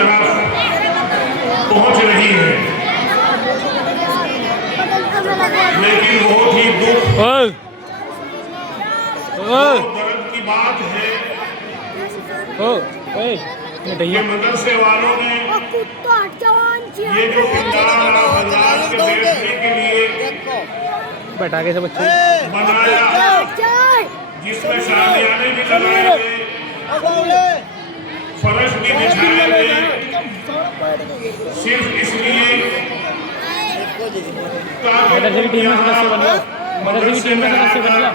طرف پہنچ رہی ہے، لیکن بہت ہی دکھ اور درد کی بات ہے کہ مدرسے والوں نے یہ جو پنڈال حضرات کے بیٹھنے کے لیے بیٹھا کے بچے بنایا، جس میں شادیانے بھی لگائے گئے، فرش بھی بچھائے گئے، صرف اس لیے مدرسے کی ٹیم میں سدسیہ بن گیا، مدرسے کی ٹیم میں سدسیہ بن گیا۔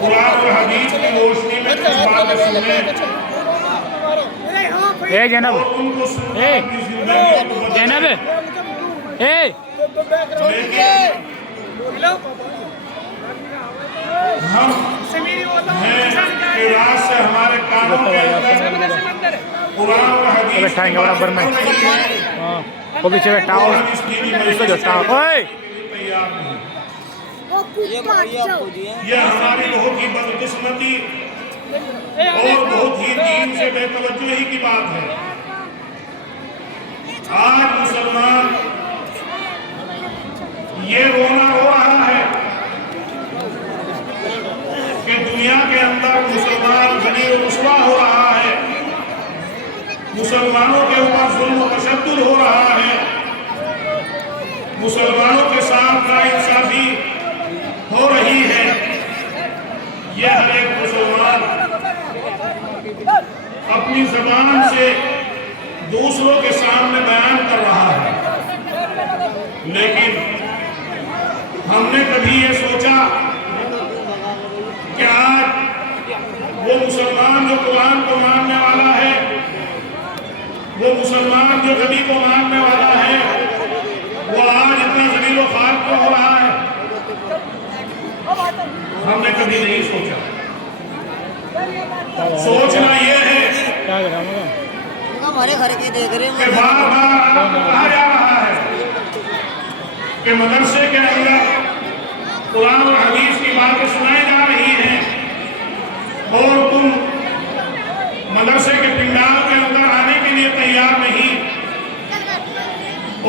قرآن اور حدیث کی روشنی میں کچھ باتیں سنیں اے جناب، اور ان کو سننا اے اپنی زندگیوں کو بدلیں۔ جناب، اے ہم ہیں کہ رات سے ہمارے کانوں کے اندر قرآن اور حدیث بیٹھائیں کی گے برابر باتیں میں، ہو رہی ہیں، ہاں وہ پیچھے بیٹھا ہو، اور اس دینی اس کو جوتا مجلس ہو، اوئے تیار نہیں۔ یہ ہماری بہت ہی بدقسمتی اور بہت ہی دین سے بے توجہی کی بات ہے۔ آج مسلمان یہ رونا رو رہا ہے کہ دنیا کے اندر مسلمان ذلیل و رسوا ہو رہا ہے، مسلمانوں کے اوپر ظلم و تشدد ہو رہا ہے، مسلمانوں کے ساتھ ناانصافی ہو رہی ہے۔ یہ ہر ایک مسلمان اپنی زبان سے دوسروں کے سامنے بیان کر رہا ہے، لیکن ہم نے کبھی یہ سوچا کہ آج وہ مسلمان جو قرآن کو ماننے والا ہے، وہ مسلمان جو نبی کو ماننے والا ہے، وہ آج اتنا ذلیل و خوار کیوں ہو رہا ہے؟ ہم نے کبھی نہیں سوچا۔ سوچنا یہ ہے ہمارے گھر کے دیکھ رہے کہ بار بار آپ کو کہا جا رہا ہے کہ مدرسے کے اندر قرآن اور حدیث کی باتیں سنائی جا رہی ہیں اور تم مدرسے کے پنڈال کے اندر آنے کے لیے تیار نہیں،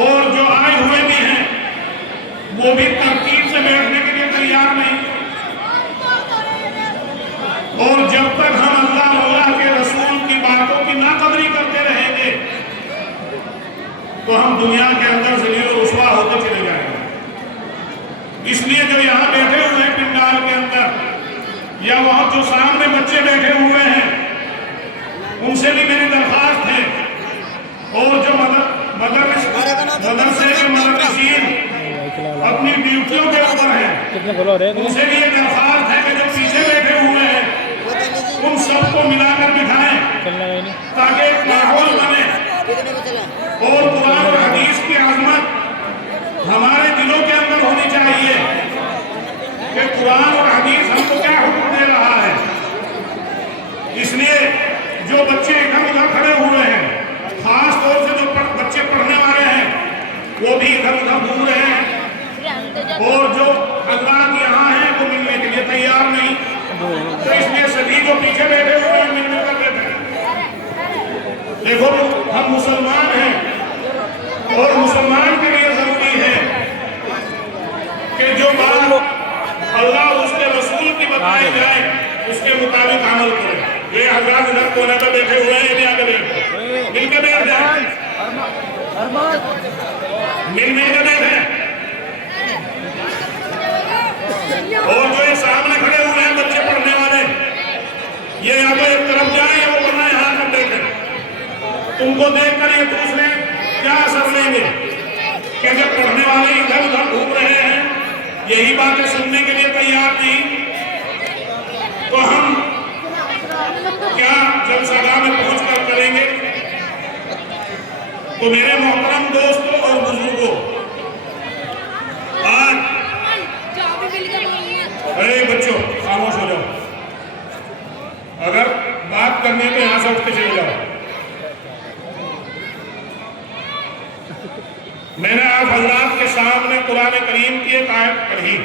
اور جو آئے ہوئے بھی ہیں وہ بھی ترتیب سے بیٹھنے کے لیے تیار نہیں، اور جب تک ہم اللہ اور اللہ کے رسول کی باتوں کی ناقدری کرتے رہیں گے تو ہم دنیا کے اندر ذلیل و رسوا ہوتے چلے جائیں گے۔ اس لیے جو یہاں بیٹھے ہوئے ہیں پنڈال کے اندر، یا وہاں جو سامنے بچے بیٹھے ہوئے ہیں، ان سے بھی میری درخواست ہے، اور جو مدرسے کے مدرسین اپنی ڈیوٹیوں کے اوپر ہیں، ان سے بھی یہ درخواست ہے کہ جو پیچھے بیٹھے ہوئے ہیں ان سب کو ملا کر بٹھائیں تاکہ ایک ماحول بنے، اور قرآن اور حدیث کی عظمت ہمارے دلوں کے اندر ہونی چاہیے کہ قرآن اور حدیث ہم کو کیا حکم دے رہا ہے۔ اس لیے جو بچے ادھر ادھر کھڑے ہوئے ہیں، خاص طور سے جو بچے پڑھنے والے ہیں، وہ بھی ادھر ادھر گھوم رہے ہیں، اور جو حضرات یہاں ہیں وہ ملنے کے لیے تیار نہیں، تو اس لیے سبھی جو پیچھے بیٹھے ہوئے ہیں ملنے کر بیٹھے ہیں۔ دیکھو ہم مسلمان ہیں، اور مسلمان کے لیے ضروری ہے کہ جو بات اللہ اور اس کے رسول کی بتائی جائے اس کے مطابق عمل کرے۔ یہ حضرات ادھر کونے پہ بیٹھے ہوئے ہیں، یہ بھی آگے بیٹھے، مل کے بیٹھ جائیں، مل کے بیٹھیں، اور جو یہ سامنے کھڑے ہوئے ہیں بچے پڑھنے والے، یہ یا تو ایک طرف جائیں یا وہ پڑھنا یہاں کر دیکھیں۔ تم کو دیکھ کر یہ دوسرے کیا اثر لیں گے کہ جب پڑھنے والے ادھر ادھر گھوم رہے ہیں، یہی باتیں سننے کے لیے تیار نہیں، تو ہم کیا جلسہ گاہ میں پہنچ کر کریں گے؟ تو میرے محترم دوستوں اور بزرگوں، آج اے بچوں خاموش ہو جاؤ، اگر بات کرنے پہ یہاں سے اٹھ کے چلے جاؤ۔ میں نے آپ حضرات کے سامنے قرآن کریم کی ایک آیت پڑھی،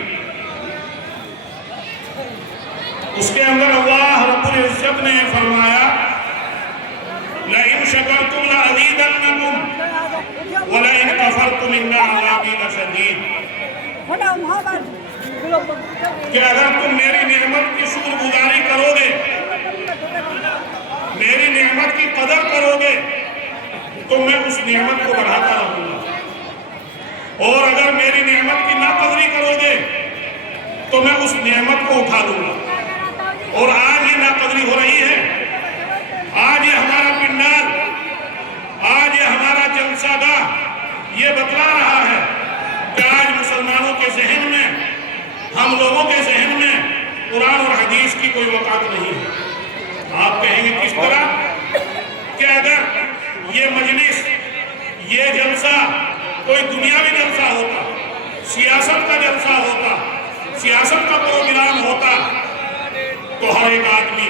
اس کے اندر اللہ رب العزت نے فرمایا لئن شکرتم لأزیدنکم ولئن کفرتم ان عذابی لشدید، کہ اگر تم میری نعمت کی شکر گزاری کرو گے، میری نعمت کی قدر کرو گے، تو میں اس نعمت کو بڑھاتا رہوں گا، اور اگر میری نعمت کی ناقدری کرو گے تو میں اس نعمت کو اٹھا لوں گا۔ اور آج یہ ناقدری ہو رہی ہے، آج یہ ہمارا پنڈال، آج یہ ہمارا جلسہ گاہ یہ بتلا رہا ہے کہ آج مسلمانوں کے ذہن میں، ہم لوگوں کے ذہن میں قرآن اور حدیث کی کوئی وقعت نہیں ہے۔ آپ کہیں گے کس طرح؟ کہ اگر یہ مجلس، یہ جلسہ کوئی دنیاوی جلسہ ہوتا، سیاست کا جلسہ ہوتا، سیاست کا پروگرام ہوتا، تو ہر ایک آدمی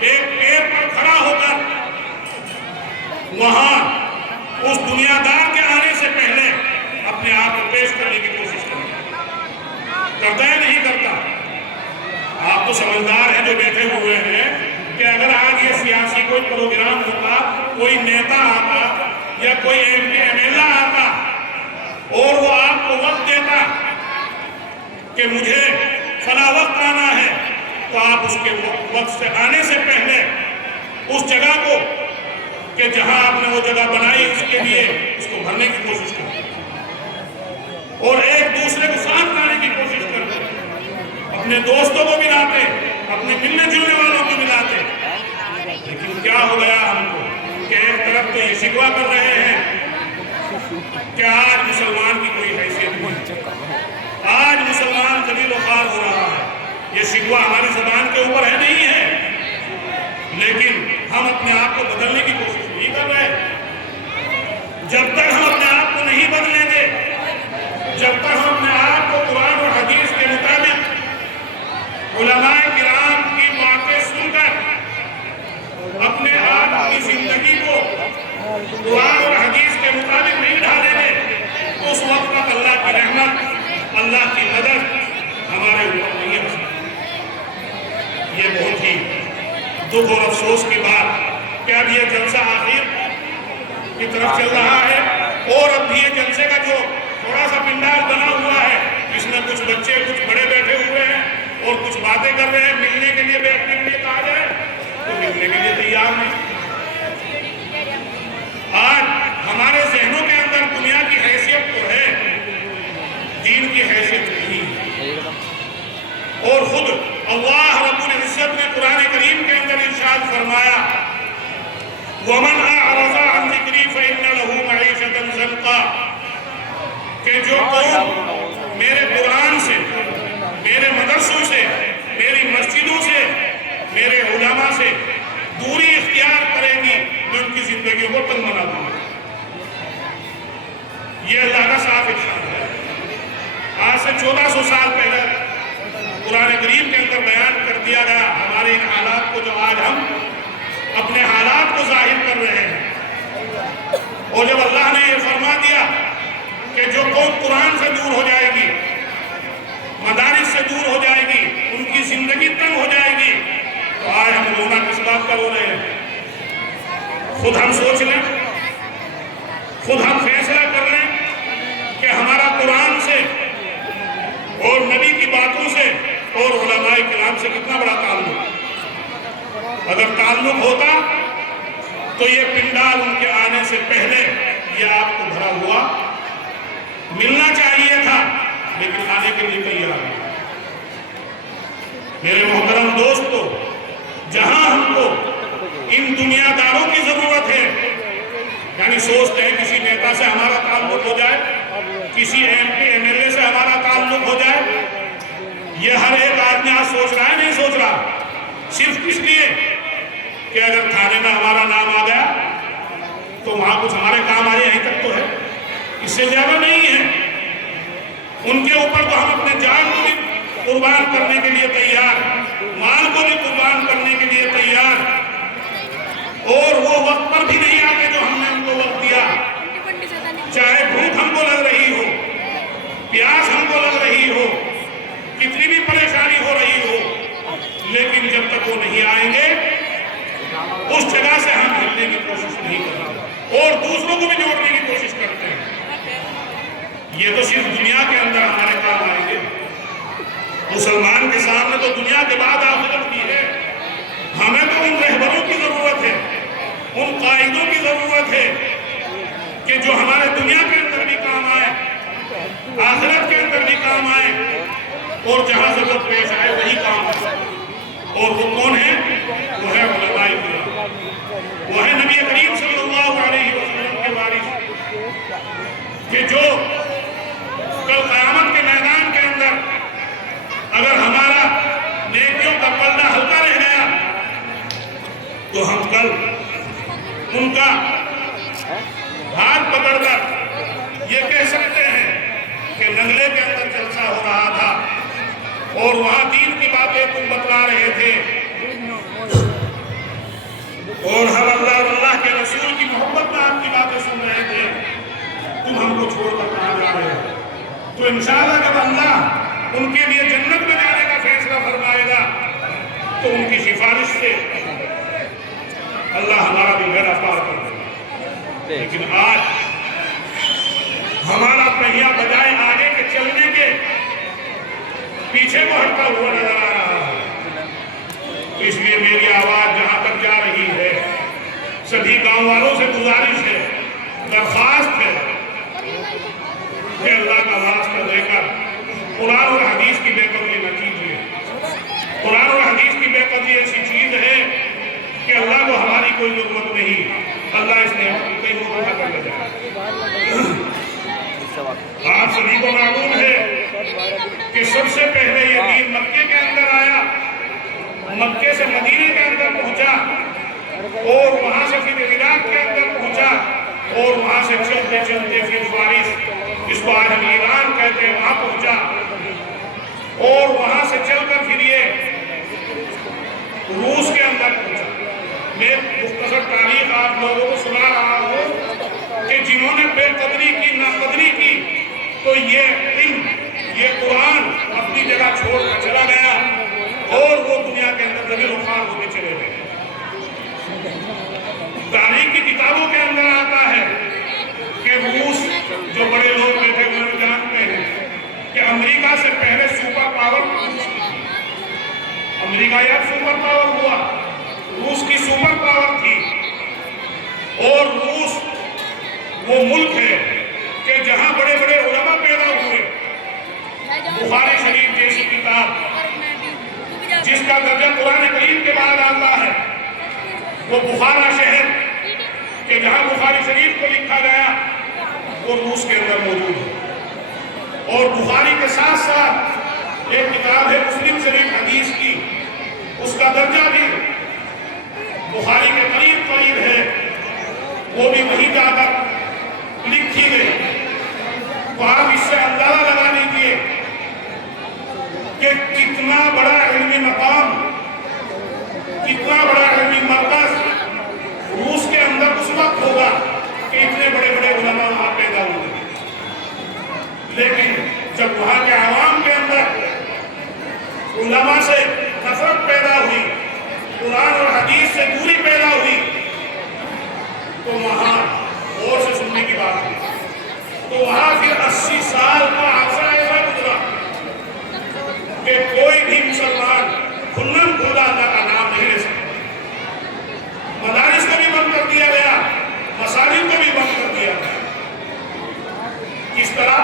ایک پیر پر کھڑا ہو کر وہاں اس دنیا دار کے آنے سے پہلے اپنے آپ کو پیش کرنے کی کوشش کرتا ہے نہیں کرتا؟ آپ تو سمجھدار ہیں جو بیٹھے ہوئے ہیں کہ اگر آج یہ سیاسی کوئی پروگرام ہوتا، کوئی نیتا آتا یا کوئی M P M L A آتا اور وہ آپ کو وقت دیتا کہ مجھے فلاں وقت آنا ہے، تو آپ اس کے وقت سے آنے سے پہلے اس جگہ کو کہ جہاں آپ نے وہ جگہ بنائی اس کے لیے اس کو بھرنے کی کوشش کرتے اور ایک دوسرے کو ساتھ لانے کی کوشش کرتے، اپنے دوستوں کو ملاتے، اپنے ملنے جلنے والوں کو ملاتے۔ لیکن کیا ہو گیا ہم کو کہ ایک طرف تو یہ شکوہ کر رہے ہیں کہ آج مسلمان کی کوئی حیثیت نہیں، آج مسلمان ذلیل و خوار ہو رہا ہے۔ یہ شکوہ ہماری زبان کے اوپر ہے نہیں ہے، لیکن ہم اپنے آپ کو بدلنے کی کوشش نہیں کر رہے۔ جب تک ہم اپنے آپ کو نہیں بدلیں گے، جب تک ہم اپنے آپ کو قرآن اور حدیث کے مطابق علماء کرام کی باتیں سن کر اپنے آپ کی زندگی کو قرآن اور حدیث کے مطابق نہیں ڈھالیں گے، اس وقت تک اللہ کی رحمت، اللہ کی مدد ہمارے اوپر نہیں آ سکتی۔ یہ بہت ہی دکھ اور افسوس کی بات کہ اب یہ جلسہ آخر کی طرف چل رہا ہے، اور اب بھی یہ جلسے کا جو تھوڑا سا پنڈال بنا ہوا ہے، اس میں کچھ بچے کچھ بڑے بیٹھے ہوئے ہیں اور کچھ باتیں کر رہے ہیں، ملنے کے لیے بیٹھنے کے لیے کہا جائے تو ملنے کے لیے تیار نہیں۔ آج ہمارے ذہنوں کے اندر دنیا کی حیثیت تو ہے، دین کی حیثیت نہیں ہے۔ اور خود اللہ رب العزت نے قرآن کریم کے اندر ارشاد فرمایا وَمَنْ أَعْرَضَ عَنْ ذِكْرِي فَإِنَّ لَهُ مَعِيشَةً ضَنْكًا، کہ جو قوم میرے قرآن سے، میرے مدرسوں سے، میری مسجدوں سے، میرے علماء سے دوری اختیار کرے گی، میں ان کی زندگی کو تنگ بنا دوں گا۔ یہ اللہ کا صاف ارشاد ہے۔ آج سے 1400 سال پہلے قرآن کریم کے اندر بیان کر دیا گیا ہمارے ان حالات کو، جو آج ہم اپنے حالات کو ظاہر کر رہے ہیں۔ اور جب اللہ نے یہ فرما دیا کہ جو قوم قرآن سے دور ہو جائے گی، مدارس سے دور ہو جائے گی، ان کی زندگی تنگ ہو جائے گی، تو آج ہم رونا کس بات کا رو رہے ہیں؟ خود ہم سوچ لیں، خود ہم فیصلہ کر لیں کہ ہمارا قرآن سے اور نبی کی باتوں سے اور علماء کرام سے کتنا بڑا تعلق۔ اگر تعلق ہوتا تو یہ پنڈال ان کے آنے سے پہلے یہ آپ کو بھرا ہوا ملنا چاہیے تھا، لیکن آنے کے لیے تیار نہیں۔ میرے محترم دوستو، جہاں ہم کو ان دنیا داروں کی ضرورت ہے، یعنی سوچتے ہیں کسی نیتا سے ہمارا تعلق ہو جائے، کسی M P M L A سے ہمارا تعلق ہو جائے، یہ ہر ایک آدمی آج سوچ رہا ہے نہیں سوچ رہا، صرف اس لیے کہ اگر تھانے میں ہمارا نام آ گیا تو وہاں کچھ ہمارے کام آئے، یہیں تک تو ہے، اس سے زیادہ نہیں ہے۔ ان کے اوپر تو ہم اپنے جان کو بھی قربان کرنے کے لیے تیار، مال کو بھی قربان کرنے کے لیے تیار، اور وہ وقت پر بھی نہیں آتے جو ہم نے ان کو وقت دیا، چاہے بھوک ہم کو لگ رہی ہو، پیاس ہم کو لگ رہی ہو، کتنی بھی پریشانی ہو رہی ہو، لیکن جب تک وہ نہیں آئیں گے اس جگہ سے ہم ہلنے کی کوشش نہیں یہ تو صرف دنیا کے اندر ہمارے کام آئیں گے. مسلمان کے سامنے تو دنیا کے بعد آخرت بھی ہے. ہمیں تو ان رہبروں کی ضرورت ہے, ان قائدوں کی ضرورت ہے کہ جو ہمارے دنیا کے اندر بھی کام آئے, آخرت کے اندر بھی کام آئے, اور جہاں ضرورت پیش آئے وہی کام آئے. اور وہ کون ہے؟ وہ ہے علماء کرام, وہ ہے نبی کریم صلی اللہ علیہ وسلم کے وارث, کہ جو کل قیامت کے میدان کے اندر اگر ہمارا نیکیوں کا پلڑا ہلکا رہ گیا تو ہم کل ان کا ہاتھ پکڑ کر یہ کہہ سکتے ہیں کہ نگلے کے اندر جلسہ ہو رہا تھا اور وہاں دین کی باتیں تم بتلا رہے تھے, اور ہم اللہ کے رسول کی محبت میں آپ کی باتیں سن رہے تھے, تم ہم کو چھوڑ کر کہاں جا رہے ہو. تو انشاءاللہ جب اللہ ان کے لیے جنت میں جانے کا فیصلہ فرمائے گا تو ان کی سفارش سے اللہ ہمارا بھی بیڑا پار کر دے گا. لیکن آج ہمارا پہیا بجائے آگے کے چلنے کے پیچھے کو ہٹتا ہوا نظر آ رہا ہے. اس لیے میری آواز جہاں تک جا رہی ہے, سبھی گاؤں والوں سے گزارش ہے, درخواست ہے کہ اللہ کا واسطہ دے کر قرآن اور حدیث کی بے قدری نہ کیجیے. قرآن اور حدیث کی بے قدری ایسی چیز ہے کہ اللہ کو ہماری کوئی ضرورت نہیں, اللہ اس نے کئی ضرورت کر لے جائے. آپ سبھی کو معلوم ہے کہ سب سے پہلے یہ دین مکے کے اندر آیا, مکے سے مدینے کے اندر پہنچا, اور وہاں سے پھر عراق کے اندر پہنچا, اور وہاں سے چلتے چلتے پھر فارس, اس کو آج ہم ایران کہتے ہیں, وہاں پہنچا, اور وہاں سے چل کر پھر یہ روس کے اندر پہنچا. میں مختصر تاریخ آپ لوگوں کو سنا رہا ہوں کہ جنہوں نے بے قدری کی, ناقدری کی, تو یہ علم, یہ قرآن اپنی جگہ چھوڑ کر چلا گیا اور وہ دنیا کے اندر ذلیل و خوار ہوتے چلے گئے. تاریخ کی کتابوں کے اندر آتا ہے کہ روس, جو بڑے لوگ بیٹھے ہوئے جانتے ہیں کہ امریکہ سے پہلے سپر پاور روس, امریکہ یا سپر پاور ہوا, روس کی سپر پاور تھی. اور روس وہ ملک ہے کہ جہاں بڑے بڑے علماء پیدا ہوئے. بخاری شریف جیسی کتاب جس کا درجہ قرآن کریم کے بعد آتا ہے, وہ بخارا شہر کہ جہاں بخاری شریف کو لکھا گیا وہ روس کے اندر موجود ہے. اور بخاری کے ساتھ ساتھ ایک کتاب ہے مسلم شریف حدیث کی, اس کا درجہ بھی بخاری کے قریب ہے, وہ بھی وہیں جا کر لکھی گئی. تو آپ اس سے اندازہ لگا لیجیے کہ کتنا بڑا علمی مقام, کتنا بڑا علمی مرکز روس کے اندر اس وقت ہوگا کہ اتنے بڑے بڑے علماء وہاں پیدا ہوئے. لیکن جب وہاں کے عوام کے اندر علماء سے نفرت پیدا ہوئی, قرآن اور حدیث سے دوری پیدا ہوئی, تو وہاں اور سے سننے کی بات ہوئی. تو وہاں پھر 80 سال کا عرصہ ایسا گزرا کہ کوئی بھی مسلمان کھلم کھلا اللہ کا نام نہیں لے سکتا. مدارس کو بھی بند کر دیا گیا, مساجد کو بھی بند کر دیا گیا. کس طرح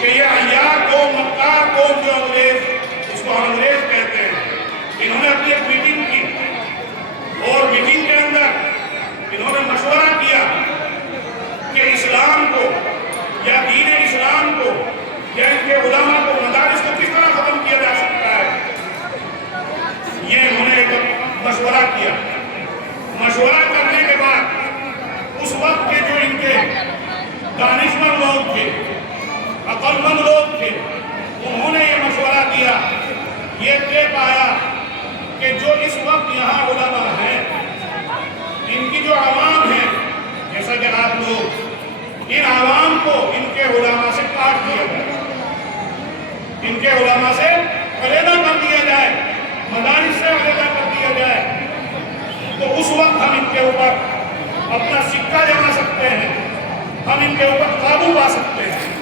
کہ یہ عیار قوم, مکار قوم, جو انگریز, اس کو ہم انگریز کہتے ہیں, انہوں نے اپنی ایک میٹنگ کی, اور میٹنگ کے اندر انہوں نے مشورہ کیا کہ اسلام کو یا دین اسلام کو یا ان کے علماء کو, مدارس کو کس طرح ختم کیا جا سکتا ہے. یہ انہوں نے ایک مشورہ کیا. مشورہ کرنے کے بعد اس وقت کے جو ان کے دانشمند لوگ تھے, عقل مند لوگ تھے, انہوں نے یہ مشورہ دیا, یہ طے پایا کہ جو اس وقت یہاں علماء ہیں, ان کی جو عوام ہے, جیسا کہ آپ لوگ, ان عوام کو ان کے علماء سے کاٹ دیا جائے, ان کے علماء سے علیحدہ کر دیا جائے, مدارس سے علیحدہ کر دیا جائے. تو اس وقت ہم ان کے اوپر اپنا سکہ جما سکتے ہیں, ہم ان کے اوپر قابو پا سکتے ہیں.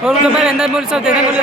اور تو میں اندر مول صاحب دے دیں مجھے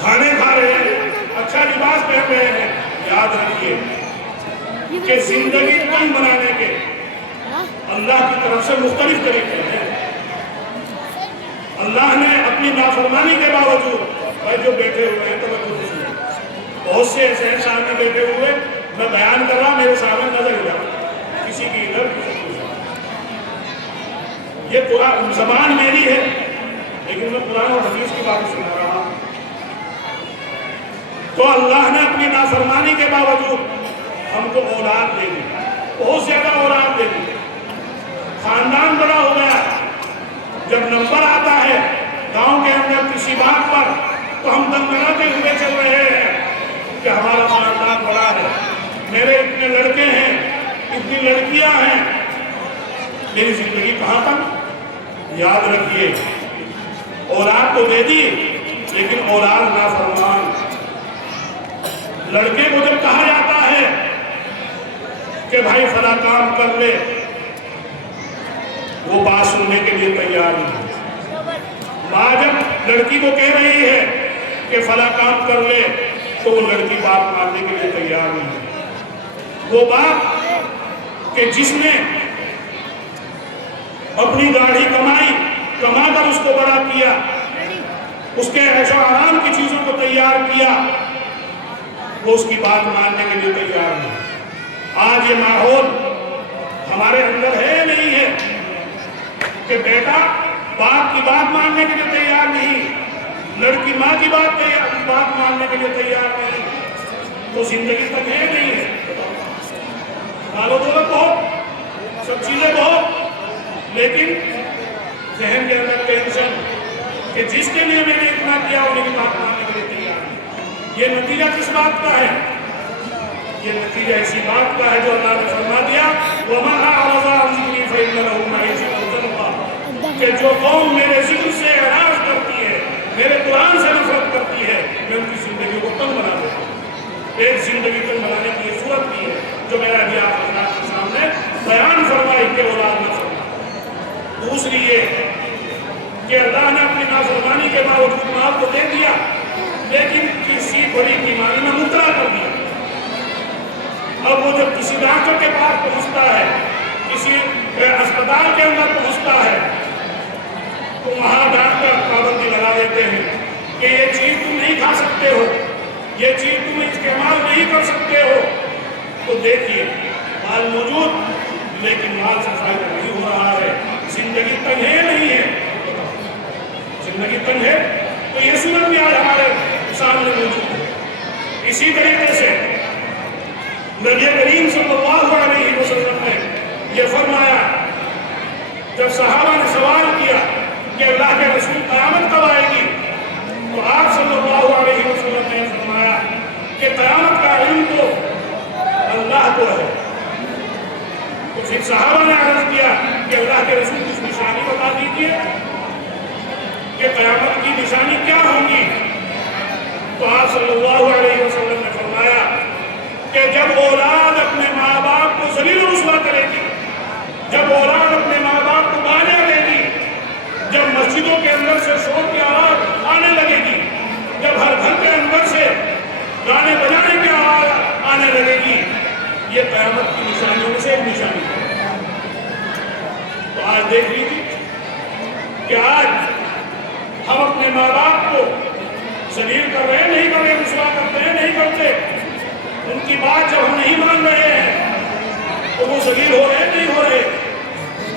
کھانے کھا رہے ہیں, اچھا لباس پہن رہے ہیں. یاد رکھیے کہ زندگی کم بنانے کے اللہ کی طرف سے مختلف طریقے ہیں. اللہ نے اپنی نافرمانی کے باوجود, بھائی جو بیٹھے ہوئے ہیں توجہ سے, بہت سے ایسے ہیں سامنے بیٹھے ہوئے, میں بیان کر رہا ہوں میرے سامنے نظر ہو جاتا, کسی کی ادھر کسی کی ادھر. یہ قرآن زبان میری ہے لیکن میں قرآن اور حدیث کی بات سنا رہا ہوں. تو اللہ نے اپنی نافرمانی کے باوجود ہم کو اولاد دے دی, بہت زیادہ اولاد دے دی, خاندان بڑا ہو گیا. جب نمبر آتا ہے گاؤں کے اندر کسی بات پر تو ہم دنگلاتے ہوئے چل رہے ہیں کہ ہمارا خاندان بڑا ہے, میرے اتنے لڑکے ہیں, اتنی لڑکیاں ہیں. میری زندگی کہاں تک؟ یاد رکھیے اولاد تو دے دی لیکن اولاد نافرمان. لڑکے کو جب کہا جاتا ہے کہ بھائی فلاں کام کر لے, وہ بات سننے کے لیے تیار نہیں. ماں جب لڑکی کو کہہ رہی ہے کہ فلاں کام کر لے تو وہ لڑکی بات ماننے کے لیے تیار نہیں. وہ بات کہ جس نے اپنی داڑھی کما کر اس کو بڑا کیا, اس کے عیش و آرام کی چیزوں کو تیار کیا, وہ اس کی بات ماننے کے لیے تیار نہیں. آج یہ ماحول ہمارے اندر ہے نہیں ہے کہ بیٹا باپ کی بات ماننے کے لیے تیار نہیں, لڑکی ماں کی بات ماننے کے لیے تیار نہیں. تو زندگی تک ہے نہیں ہے. مال و دولت بہت, سب چیزیں بہت, لیکن ذہن کے اندر ٹینشن کہ جس کے لیے میں نے اتنا کیا وہ میری بات ماننے کے لیے تیار نہیں. یہ نتیجہ کس بات کا ہے؟ یہ نتیجہ اسی بات کا ہے جو اللہ نے فرما دیا وَمَا أَعْرَضَ عَنْ ذِكْرِي فَإِنَّ لَهُ مَعِيشَةً ضَنْكًا, کہ جو قوم میرے ذکر سے اعراض کرتی ہے, میرے قرآن سے نفرت کرتی ہے, میں ان کی زندگی کو تنگ بنا دیتا ہوں. ایک زندگی تنگ بنانے کی یہ صورت بھی ہے جو میرا ابھی آپ حضرات کے سامنے بیان فرمائی کہ اولاد نہ فرمائی. دوسری یہ کہ اللہ نے اپنی نافرمانی کے باوجود مال کو دے دیا لیکن کسی بڑی بیماری میں مبتلا کر دیا. اب وہ جب کسی ڈاکٹر کے پاس پہنچتا ہے, کسی اسپتال کے اندر پہنچتا ہے, تو وہاں ڈاکٹر پابندی لگا دیتے ہیں کہ یہ چیز تم نہیں کھا سکتے ہو, یہ چیز تم استعمال نہیں کر سکتے ہو. تو دیکھیے مال موجود لیکن مال سے فائدہ نہیں ہو رہا ہے. زندگی تنگ ہے نہیں ہے؟ زندگی تنگ ہے. تو یہ صورت بھی آج ہمارے سامنے موجود ہے. اسی طریقے سے نبی کریم صلی اللہ علیہ وسلم نے یہ فرمایا, جب صحابہ نے سوال کیا کہ اللہ کے رسول قیامت کب آئے گی, تو آپ صلی اللہ علیہ وسلم نے فرمایا کہ قیامت کا علم تو اللہ کو ہے. تو پھر صحابہ نے عرض کیا کہ اللہ کے رسول کچھ نشانی بتا دیجیے کہ قیامت کی نشانی کیا ہوگی. تو آپ صلی اللہ علیہ وسلم نے فرمایا کہ جب اولاد اپنے ماں باپ کو ذلیل و رسوا کرے گی, جب اولاد اپنے ماں باپ کو گانے لگے گی, جب مسجدوں کے اندر سے شور کی آواز آنے لگے گی, جب ہر گھر کے اندر سے گانے بجانے کی آواز آنے لگے گی, یہ قیامت کی نشانیوں میں سے ایک نشانی ہے. تو آج دیکھ لیجیے کہ آج ہم اپنے ماں باپ کو ذلیل کر رہے ہیں, نہیں کر رہے, رسوا کرتے ہیں, نہیں کرتے. ان کی بات جب ہم نہیں مان رہے ہیں تو وہ ذلیل ہو رہے ہیں, نہیں ہو رہے.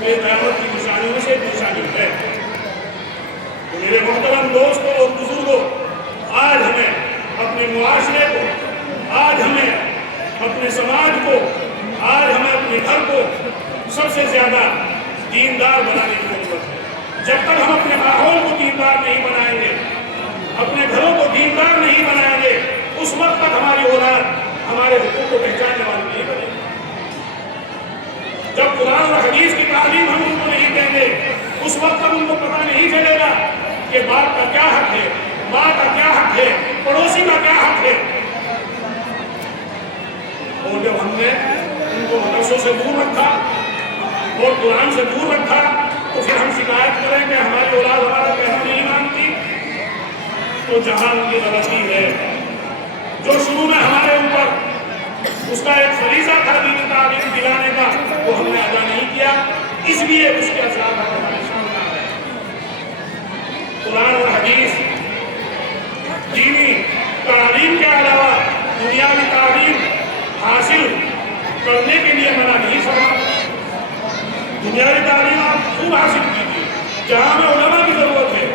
یہ قیامت کی نشانیوں میں سے ایک نشانی ہے. تو میرے محترم دوستوں اور بزرگوں, آج ہمیں اپنے معاشرے کو, آج ہمیں اپنے سماج کو, آج ہمیں اپنے گھر کو سب سے زیادہ دیندار بنانے کی ضرورت ہے. جب تک ہم اپنے ماحول کو دیندار نہیں بنائیں گے, اپنے گھروں کو دیندار نہیں بنائیں گے, اس وقت تک ہماری اولاد ہمارے حقوق کو پہچاننے والی نہیں بنے گی. جب قرآن اور حدیث کی تعلیم ہم ان کو نہیں دیں گے, اس وقت تک ان کو پتہ نہیں چلے گا کہ باپ کا کیا حق ہے, ماں کا کیا حق ہے, پڑوسی کا کیا حق ہے. اور جب ہم نے ان کو مدرسوں سے اور قرآن سے دور رکھا تو پھر ہم شکایت کریں کہ ہماری اولاد ہمارا کہنا نہیں مانتی، تو جہاں ان کی غلطی ہے، جو شروع میں ہمارے اوپر اس کا ایک فریضہ تھا دینی تعلیم دلانے کا، وہ ہم نے ادا نہیں کیا، اس لیے اس کے اثرات ہمارے سامنے آ رہے ہیں۔ قرآن اور حدیث دینی تعلیم کے علاوہ دنیاوی تعلیم حاصل کرنے کے لیے منع نہیں فرما۔ دنیاوی تعلیم آپ خوب حاصل کیجیے، جہاں ہمیں علماء کی ضرورت ہے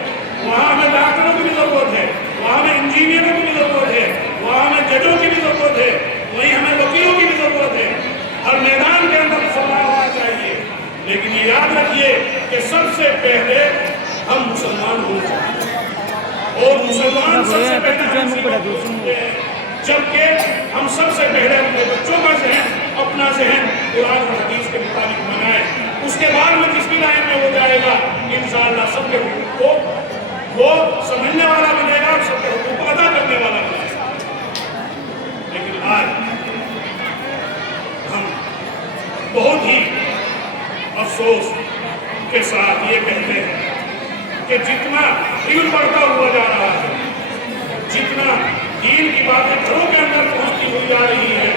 وہاں ہمیں ڈاکٹروں کی بھی ضرورت ہے، وہاں ہمیں انجینئروں کی بھی ضرورت ہے، وہاں ہمیں ججوں کی بھی ضرورت ہے، وہیں ہمیں وکیلوں کی بھی ضرورت ہے۔ ہر میدان کے اندر مسلمان ہونا چاہیے، لیکن یہ یاد رکھیے کہ سب سے پہلے ہم مسلمان ہونا چاہیے، اور مسلمان سب سے پہلے، جبکہ ہم سب سے پہلے اپنے بچوں کا ذہن، اپنا ذہن قرآن اور حدیث کے مطابق بنائیں، اس کے بعد میں جس بھی لائن میں ہو جائے گا انشاءاللہ سب کے حقوق کو وہ سمجھنے والا بنے گا اور سب کے حقوق کو ادا کرنے والا بنے گا۔ لیکن آج ہم بہت ہی افسوس کے ساتھ یہ کہتے ہیں کہ جتنا علم بڑھتا ہوا جا رہا ہے، جتنا دین کی باتیں گھروں کے اندر پہنچتی ہوئی جا رہی ہے،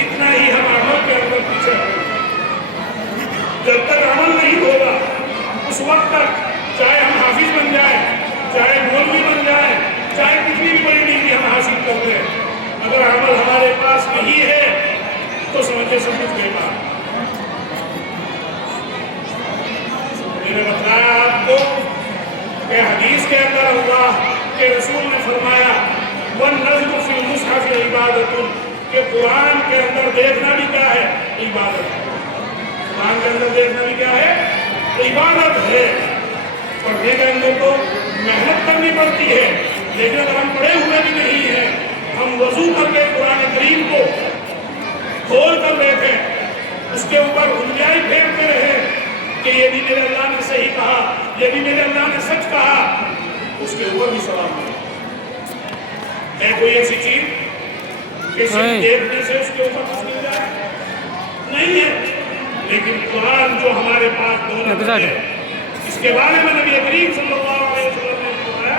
اتنا ہی ہم عمل کے اندر پیچھے ہیں۔ جب تک عمل نہیں ہوگا اس وقت تک چاہے ہم حافظ بن جائیں، چاہے مولوی بن جائیں، چاہے کتنی بھی بڑی ڈگری ہم حاصل کر لیں، اگر عمل ہمارے پاس نہیں ہے تو سمجھے سب کچھ بیکار۔ میں نے بتایا آپ کو کہ حدیث کے اندر اللہ کے رسول نے فرمایا وَالنَّظْرُ فِي الْمُصْحَفِ عِبَادَةٌ، کہ قرآن کے اندر دیکھنا بھی کیا ہے؟ عبادت ہے۔ قرآن کے اندر دیکھنا بھی کیا ہے؟ عبادت ہے۔ پڑھنے کے اندر تو محنت کرنی پڑتی ہے، لیکن اگر ہم پڑھے ہوئے بھی نہیں ہیں، ہم وضو کر کے قرآن کریم کو کھول کر دیکھیں، اس کے اوپر انگلیاں پھیرتے رہے کہ یہ بھی میرے اللہ نے صحیح کہا، یہ بھی میرے اللہ نے سچ کہا، اس کے اوپر بھی ثواب ملے۔ ہے کوئی ایسی چیز کہ صرف دیکھنے سے اس کے اوپر کچھ مل جائے؟ نہیں ہے۔ لیکن قرآن جو ہمارے پاس دولت ہے، اس کے بارے میں نبی کریم صلی اللہ علیہ وسلم نے بتایا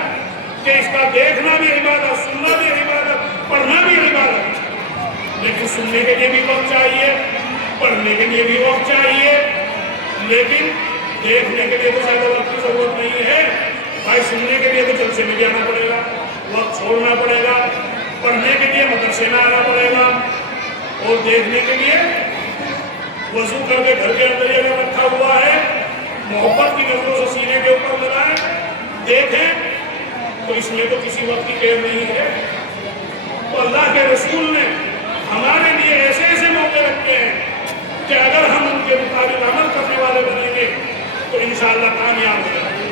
کہ اس کا دیکھنا بھی عبادت، سننا بھی عبادت، پڑھنا بھی عبادت، لیکن سننے کے لیے بھی وقت چاہیے، پڑھنے کے لیے بھی وقت چاہیے، لیکن دیکھنے کے لیے تو زیادہ وقت کی ضرورت نہیں ہے۔ بھائی سننے کے لیے تو جلسے میں جانا پڑے گا، وقت چھوڑنا پڑے گا، پڑھنے کے لیے مدرسے میں آنا پڑے گا، اور دیکھنے کے لیے وضو کر کے گھر کے اندر یہ رکھا ہوا ہے، محبت کی نظروں سے سینے کے اوپر لگائیں دیکھیں، تو اس میں تو کسی وقت کی قید نہیں ہے۔ تو اللہ کے رسول نے ہمارے لیے ایسے ایسے موقع رکھے ہیں کہ اگر ہم ان کے مطابق عمل کرنے والے بنیں گے تو انشاءاللہ کامیاب ہو جائیں گے۔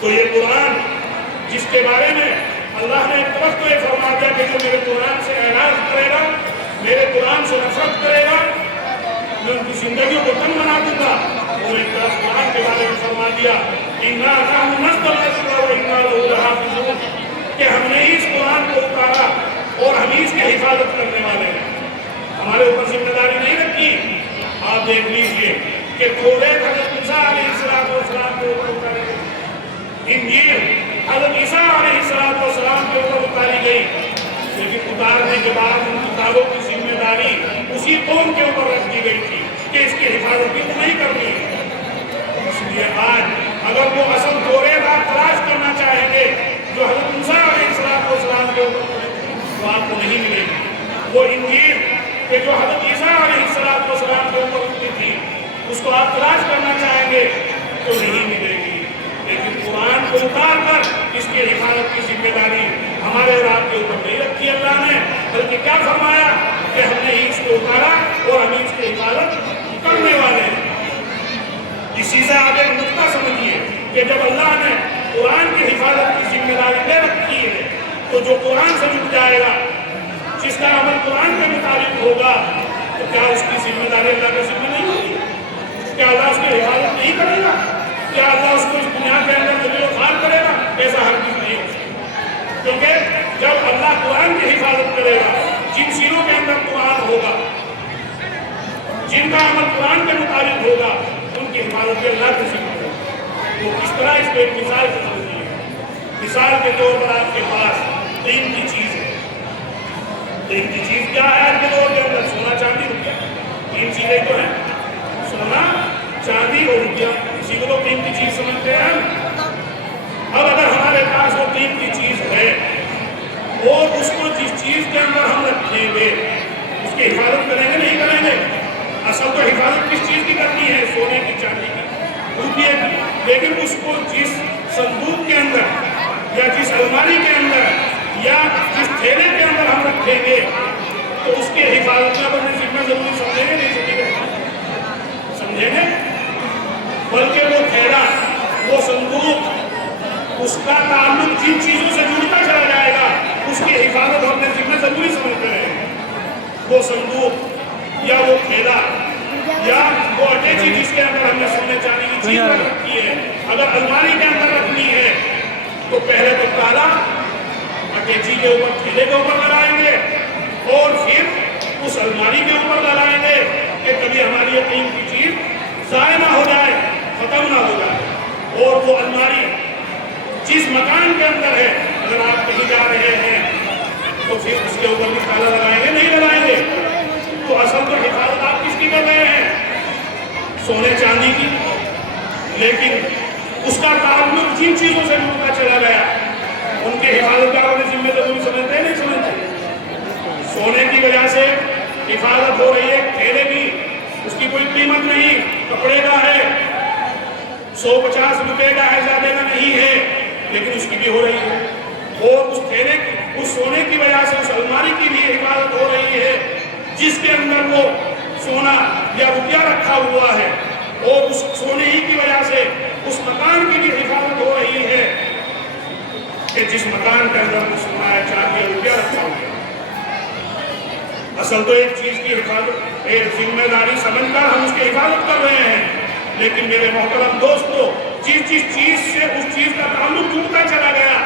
تو یہ قرآن جس کے بارے میں اللہ نے ایک طرف تو یہ فرما دیا کہ جو میرے قرآن سے اعراض کرے گا، میرے قرآن سے نفرت کرے گا، میں ان کی زندگیوں کو تنگ بنا دوں گا، اور ایک طرف قرآن کے بارے میں فرما دیا اِنَّا نَحْنُ نَزَّلْنَا الذِّكْرَ وَإِنَّا لَهُ لَحَافِظُونَ، کہ ہم نے اس قرآن کو اتارا اور ہم اس کی حفاظت کرنے والے ہیں۔ ہمارے اوپر ذمہ داری نہیں رکھی۔ آپ دیکھ لیجئے کہ توریت حضرت موسیٰ علیہ السلام کے اوپر اتاری گئی، انجیل حضرت عیسیٰ علیہ السلام کے اوپر اتاری گئی، لیکن اتارنے کے بعد ان کتابوں کی ذمہ داری اسی قوم کے اوپر رکھ دی گئی تھی کہ اس کی حفاظت بھی تو نہیں کرنی ہے۔ اس لیے آج اگر وہ اصل توریت آپ تلاش کرنا چاہیں گے جو حضرت موسیٰ علیہ السلام کے اوپر تو آپ کو نہیں ملے گی۔ وہ انجیل کہ جو حضرت عیسیٰ علیہ السلام کے اوپر اتری تھی، اس کو آپ تلاش کرنا چاہیں گے تو نہیں ملے گی۔ لیکن قرآن کو اتار کر اس کی حفاظت کی ذمہ داری ہمارے اور آپ کے اوپر نہیں رکھی اللہ نے، بلکہ کیا فرمایا کہ ہم نے اس کو اتارا اور ہم اس کی حفاظت کرنے والے ہیں۔ اسی سے آپ ایک نقطہ سمجھیے کہ جب اللہ نے قرآن کی حفاظت کی ذمہ داری لے رکھی ہے تو جو قرآن سے جڑ جائے گا، جس کا عمل قرآن کے مطابق ہوگا، تو کیا اس کی ذمہ داری اللہ کے ذمہ نہیں ہوگی؟ کیا اللہ اس کی حفاظت نہیں کرے گا؟ کیا اللہ اس کو اس دنیا کے اندر ذلیل و خوار کرے گا؟ ایسا ہرگز نہیں ہو سکتا، کیونکہ جب اللہ قرآن کی حفاظت کرے گا، جن سینوں کے اندر قرآن ہوگا، جن کا عمل قرآن کے مطابق ہوگا ان کی حفاظت بھی اللہ کے ذمہ ہوگی. تو کس طرح اس کو ایک مثال سے سمجھیے. مثال کے طور پر آپ کے پاس قیمتی چیز ہے. قیمتی چیز کیا ہے؟ آج کے دور کے اندر سونا چاندی روپیہ. تین چیزیں تو ہیں، سونا چاندی اور روپیہ. اسی کو تو قیمتی چیز سمجھتے ہیں. اب اگر ہمارے پاس وہ قیمتی چیز ہے اور اس کو جس چیز کے اندر ہم رکھیں گے اس کی حفاظت کریں گے نہیں کریں گے؟ اصل تو حفاظت کس چیز کی کرنی ہے؟ سونے کی، چاندی کی، روپیے کی. لیکن اس کو جس صندوق کے اندر یا جس الماری کے اندر یا جس تھیلے کے اندر ہم رکھیں گے تو اس کی حفاظت میں اپنے ذمہ ضروری سمجھیں گے نہیں سمجھیں گے؟ سمجھیں گے. بلکہ وہ تھیلا، وہ صندوق، اس کا تعلق جن چیزوں سے جڑتا چلا جائے گا اس کی حفاظت اپنے ذمہ ضروری سمجھتے رہیں گے. وہ صندوق یا وہ تھیلا یا وہ اٹیچی جس کے اندر ہم نے سونے چاندی کی چیز رکھی ہے، اگر الماری کے اندر رکھنی ہے تو پہلے تو تالا اٹیچی کے اوپر، تھیلے کے اوپر لگائیں گے اور پھر اس الماری کے اوپر لگائیں گے کہ کبھی ہماری یہ قیمتی چیز ضائع نہ ہو جائے، ختم نہ ہو جائے. اور وہ الماری جس مکان کے اندر ہے اگر آپ کہیں جا رہے ہیں تو پھر اس کے اوپر بھی تالا لگائیں گے نہیں لگائیں گے؟ تو اصل تو حفاظت آپ کس کی کر رہے ہیں؟ سونے چاندی کی. لیکن اس کا تعلق جن چیزوں سے جڑتا چلا گیا ان کی حفاظت کا اپنے ذمہ ضروری سمجھتے ہیں نہیں سمجھتے؟ سونے کی وجہ سے حفاظت ہو رہی ہے تھیلے کی، اس کی کوئی قیمت نہیں، کپڑے کا ہے، 150 روپے کا ہے، زیادہ کا نہیں ہے، لیکن اس کی بھی ہو رہی ہے. اور اس تھیلے کی، اس سونے کی وجہ سے اس الماری کی بھی حفاظت ہو رہی ہے جس کے اندر وہ سونا یا روپیہ رکھا ہوا ہے. اور اس سونے ہی کی وجہ سے اس مکان کی بھی حفاظت ہو رہی ہے کہ جس مکان کے اندر وہ سونا یا چاندی یا روپیہ رکھا ہوا ہے. اصل تو ایک چیز کی حفاظت، ایک ذمہ داری سمجھ کر ہم اس کی حفاظت کر رہے ہیں. لیکن میرے محترم دوستو، جس چیز سے اس چیز کا تعلق جڑتا چلا گیا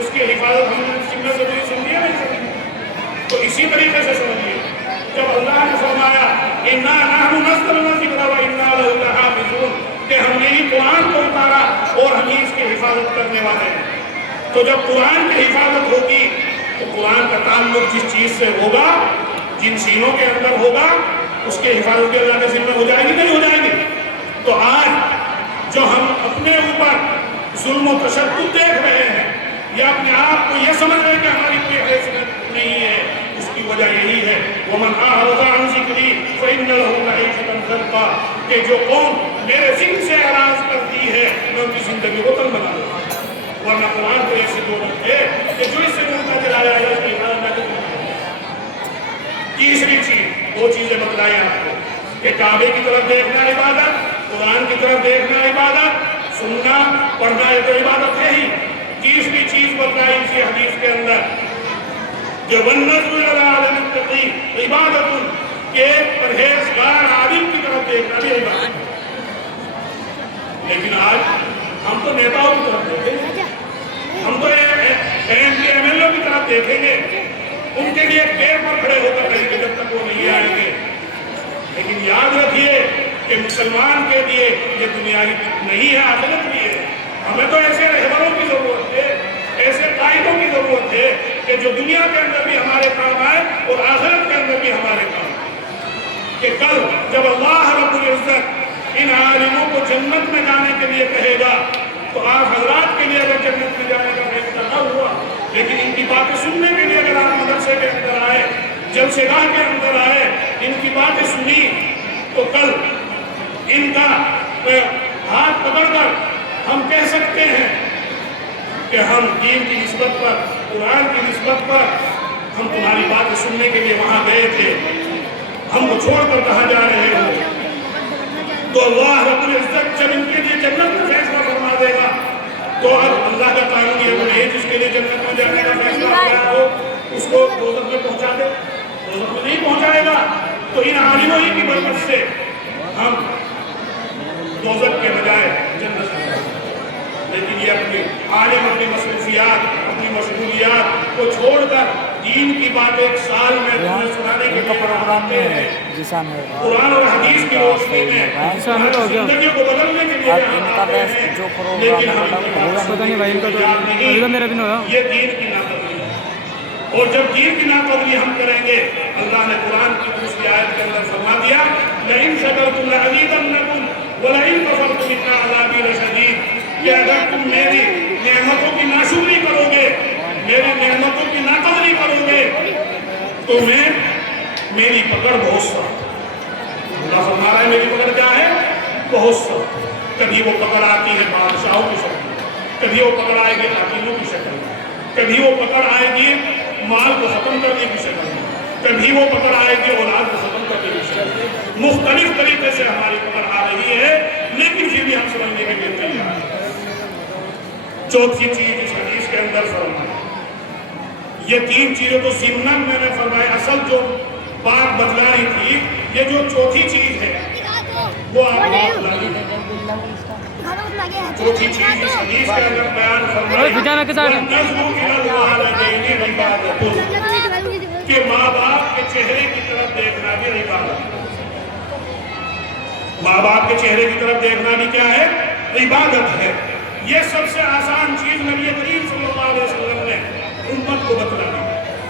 اس کی حفاظت ہم نے ذمہ ضروری سمجھی نہیں سمجھی. تو اسی طریقے سے سمجھیے، جب اللہ نے فرمایا اِنَّا نَحْنُ نَزَّلْنَا الذِّكْرَ وَإِنَّا لَهُ لَحَافِظُونَ کہ ہم نے ہی قرآن کو اتارا اور ہم ہی اس کی حفاظت کرنے والے ہیں. تو جب قرآن کی حفاظت ہوگی تو قرآن کا تعلق جس چیز سے ہوگا، جن سینوں کے اندر ہوگا، اس کی حفاظت بھی اللہ کے ذمہ ہو جائے گی نہیں ہو جائے گی؟ تو آج جو ہم اپنے اوپر ظلم و تشدد دیکھ رہے ہیں یا اپنے آپ کو یہ سمجھ رہے ہیں کہ ہماری کوئی حیثیت نہیں ہے، اس کی وجہ یہی ہے وَمَنْ أَعْرَضَ عَنْ ذِكْرِي فَإِنَّ لَهُ مَعِيشَةً ضَنكًا کہ جو قوم میرے ذکر سے اعراض کرتی ہے میں ان کی زندگی کو تنگ بنا دوں گا. ورنہ قرآن کو ایسے دو ہے کہ جو اس سے جڑتا چلا جائے گا اس کی حفاظت نہ کریں. تیسری چیز، دو چیزیں بتلائیں آپ کو کہ کعبے کی طرف دیکھنا عبادت، قرآن کی طرف دیکھنا عبادت، سننا پڑھنا یہ تو عبادت ہے ہی. تیسری چیز بتلائی اسی حدیث کے اندر کہ وَالنَّظْرُ إِلَى الْعَالِمِ التَّقِي عبادت کہ پرہیزگار عالم کی طرف دیکھنا بھی عبادت. لیکن آج ہم تو نیتاؤں کی طرف دیکھیں گے، ہم تو ایم ایل او کی طرف دیکھیں گے، ان کے لیے پیر پر کھڑے ہو کر رہیں گے جب تک وہ نہیں آئیں گے. لیکن یاد رکھیے کہ مسلمان کے لیے یہ دنیا نہیں ہے، آخرت بھی ہے. ہمیں تو ایسے رہبروں کی ضرورت ہے، ایسے قائدوں کی ضرورت ہے کہ جو دنیا کے اندر بھی ہمارے کام آئے اور آخرت کے اندر بھی ہمارے کام آئے. کہ کل جب اللہ رب العزت ان عالموں کو جنت میں جانے کے لیے کہے گا تو آپ حضرات کے لیے اگر جنت میں جانے کا فیصلہ نہ ہوا لیکن ان کی باتیں سننے کے لیے اگر آپ مدرسے کے اندر آئے، جلسے گاہ کے اندر آئے، ان کی باتیں سنی تو کل ان کا ہاتھ پکڑ کر ہم کہہ سکتے ہیں کہ ہم دین کی نسبت پر، قرآن کی نسبت پر ہم تمہاری باتیں سننے کے لیے وہاں گئے تھے، ہم کو چھوڑ کر کہاں جا رہے ہو. تو اللہ رب العزت جب ان کے لیے جنت میں فیصلہ فرما دے گا تو اب اللہ کا قانون یہ بنے جس کے لیے جنت میں جانے کا فیصلہ کیا ہو اس کو دوزخ میں پہنچا دے. دوزخ میں نہیں پہنچائے گا تو ان عالموں ہی کی برکت سے ہم دوزخ کے بجائے جنت میں جائیں. لیکن یہ اپنی عالم اپنی مصروفیات، اپنی مشغولیات کو چھوڑ کر دین کی بات ایک سال میں تمہیں سنانے کے لیے آتے ہیں قرآن اور حدیث کی روشنی میں زندگی کو بدلنے کے لیے آتے ہیں، لیکن ہم یہ دین کی ناقدری ہے۔ اور جب دین کی ناقدری ہم کریں گے، اللہ نے قرآن کی دوسری آیت کے اندر فرما دیا لَإِن شَكَرْتُمْ لَأَزِيدَنَّكُمْ وَلَئِن كَفَرْتُمْ إِنَّ عَذَابِي لَشَدِيدٌ کہ اگر تم میری نعمتوں کی ناشکری کرو گے، میری نعمتوں کی ناقدری کرو گے، تو میری پکڑ بہت سخت ہے۔ اللہ فرما رہا ہے میری پکڑ کیا ہے؟ بہت سخت۔ کبھی وہ پکڑ آتی ہے بادشاہوں کی شکل میں، کبھی وہ پکڑ آئے گی حاکموں کی شکل میں، کبھی وہ پکڑ آئے گی مال کو ختم کرنے کی شکل میں، کبھی وہ پکڑ آئے گی اولاد کو ختم کرنے کی شکل میں۔ مختلف طریقے سے ہماری پکڑ آ رہی ہے، لیکن پھر بھی ہم سمجھنے کے لیے تیار ہیں۔ چوتھی چیز اس حدیث کے اندر فرمائی، یہ تین چیزیں تو ضمناً میں نے فرمائی، اصل جو بات بتلائی تھی یہ جو چوتھی چیز ہے وہ آپ کو بتلانی ہے۔ چوتھی چیز اس حدیث کے اندر بیان فرمائی وَالنَّظْرُ إِلَى الْوَالِدَيْنِ عِبَادَةٌ کہ ماں باپ کے چہرے کی طرف دیکھنا بھی عبادت ہے۔ ماں باپ کے چہرے کی طرف دیکھنا بھی کیا ہے؟ عبادت ہے۔ یہ سب سے آسان چیز نبی کریم صلی اللہ علیہ وسلم نے امت کو بتلا دی۔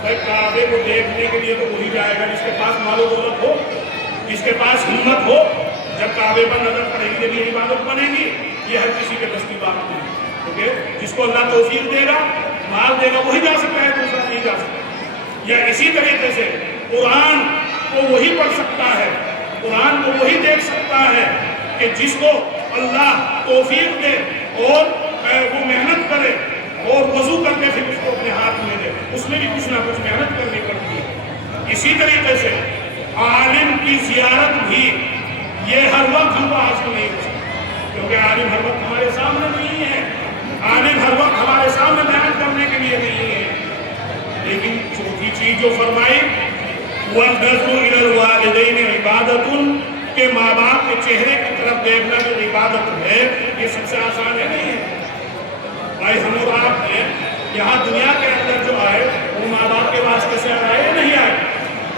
بھائی کعبے کو دیکھنے کے لیے تو وہی جائے گا جس کے پاس مال و دولت ہو، جس کے پاس ہمت ہو۔ جب کعبے پر نظر پڑے گی جب یہ عبادت بنے گی، یہ ہر کسی کے بس کی بات نہیں ہے، کیونکہ جس کو اللہ توفیق دے گا، مال دے گا، وہی جا سکتا ہے، دوسرا نہیں جا سکتا۔ یا اسی طریقے سے قرآن کو وہی پڑھ سکتا ہے، قرآن کو وہی دیکھ سکتا ہے کہ جس کو اللہ توفیق دے اور وہ محنت کرے اور وضو کر کے پھر اس کو اپنے ہاتھ میں دے، اس میں بھی کچھ نہ کچھ محنت کرنی پڑتی ہے۔ اسی طریقے سے عالم کی زیارت بھی یہ ہر وقت ہم کو حاصل نہیں ہو سکتا، کیونکہ عالم ہر وقت ہمارے سامنے نہیں ہے، عالم ہر وقت ہمارے سامنے بیان کرنے کے لیے نہیں ہے۔ لیکن چوتھی چیز جو فرمائی وَالنَّظْرُ إِلَى الْوَالِدَيْنِ عِبَادَةٌ کہ ماں باپ کے چہرے کی طرف دیکھنا جو عبادت ہے، یہ سب سے آسان ہے نہیں ہے۔ بھائی ہم اور آپ ہیں یہاں دنیا کے اندر جو آئے وہ ماں باپ کے واسطے سے آئے یا نہیں آئے؟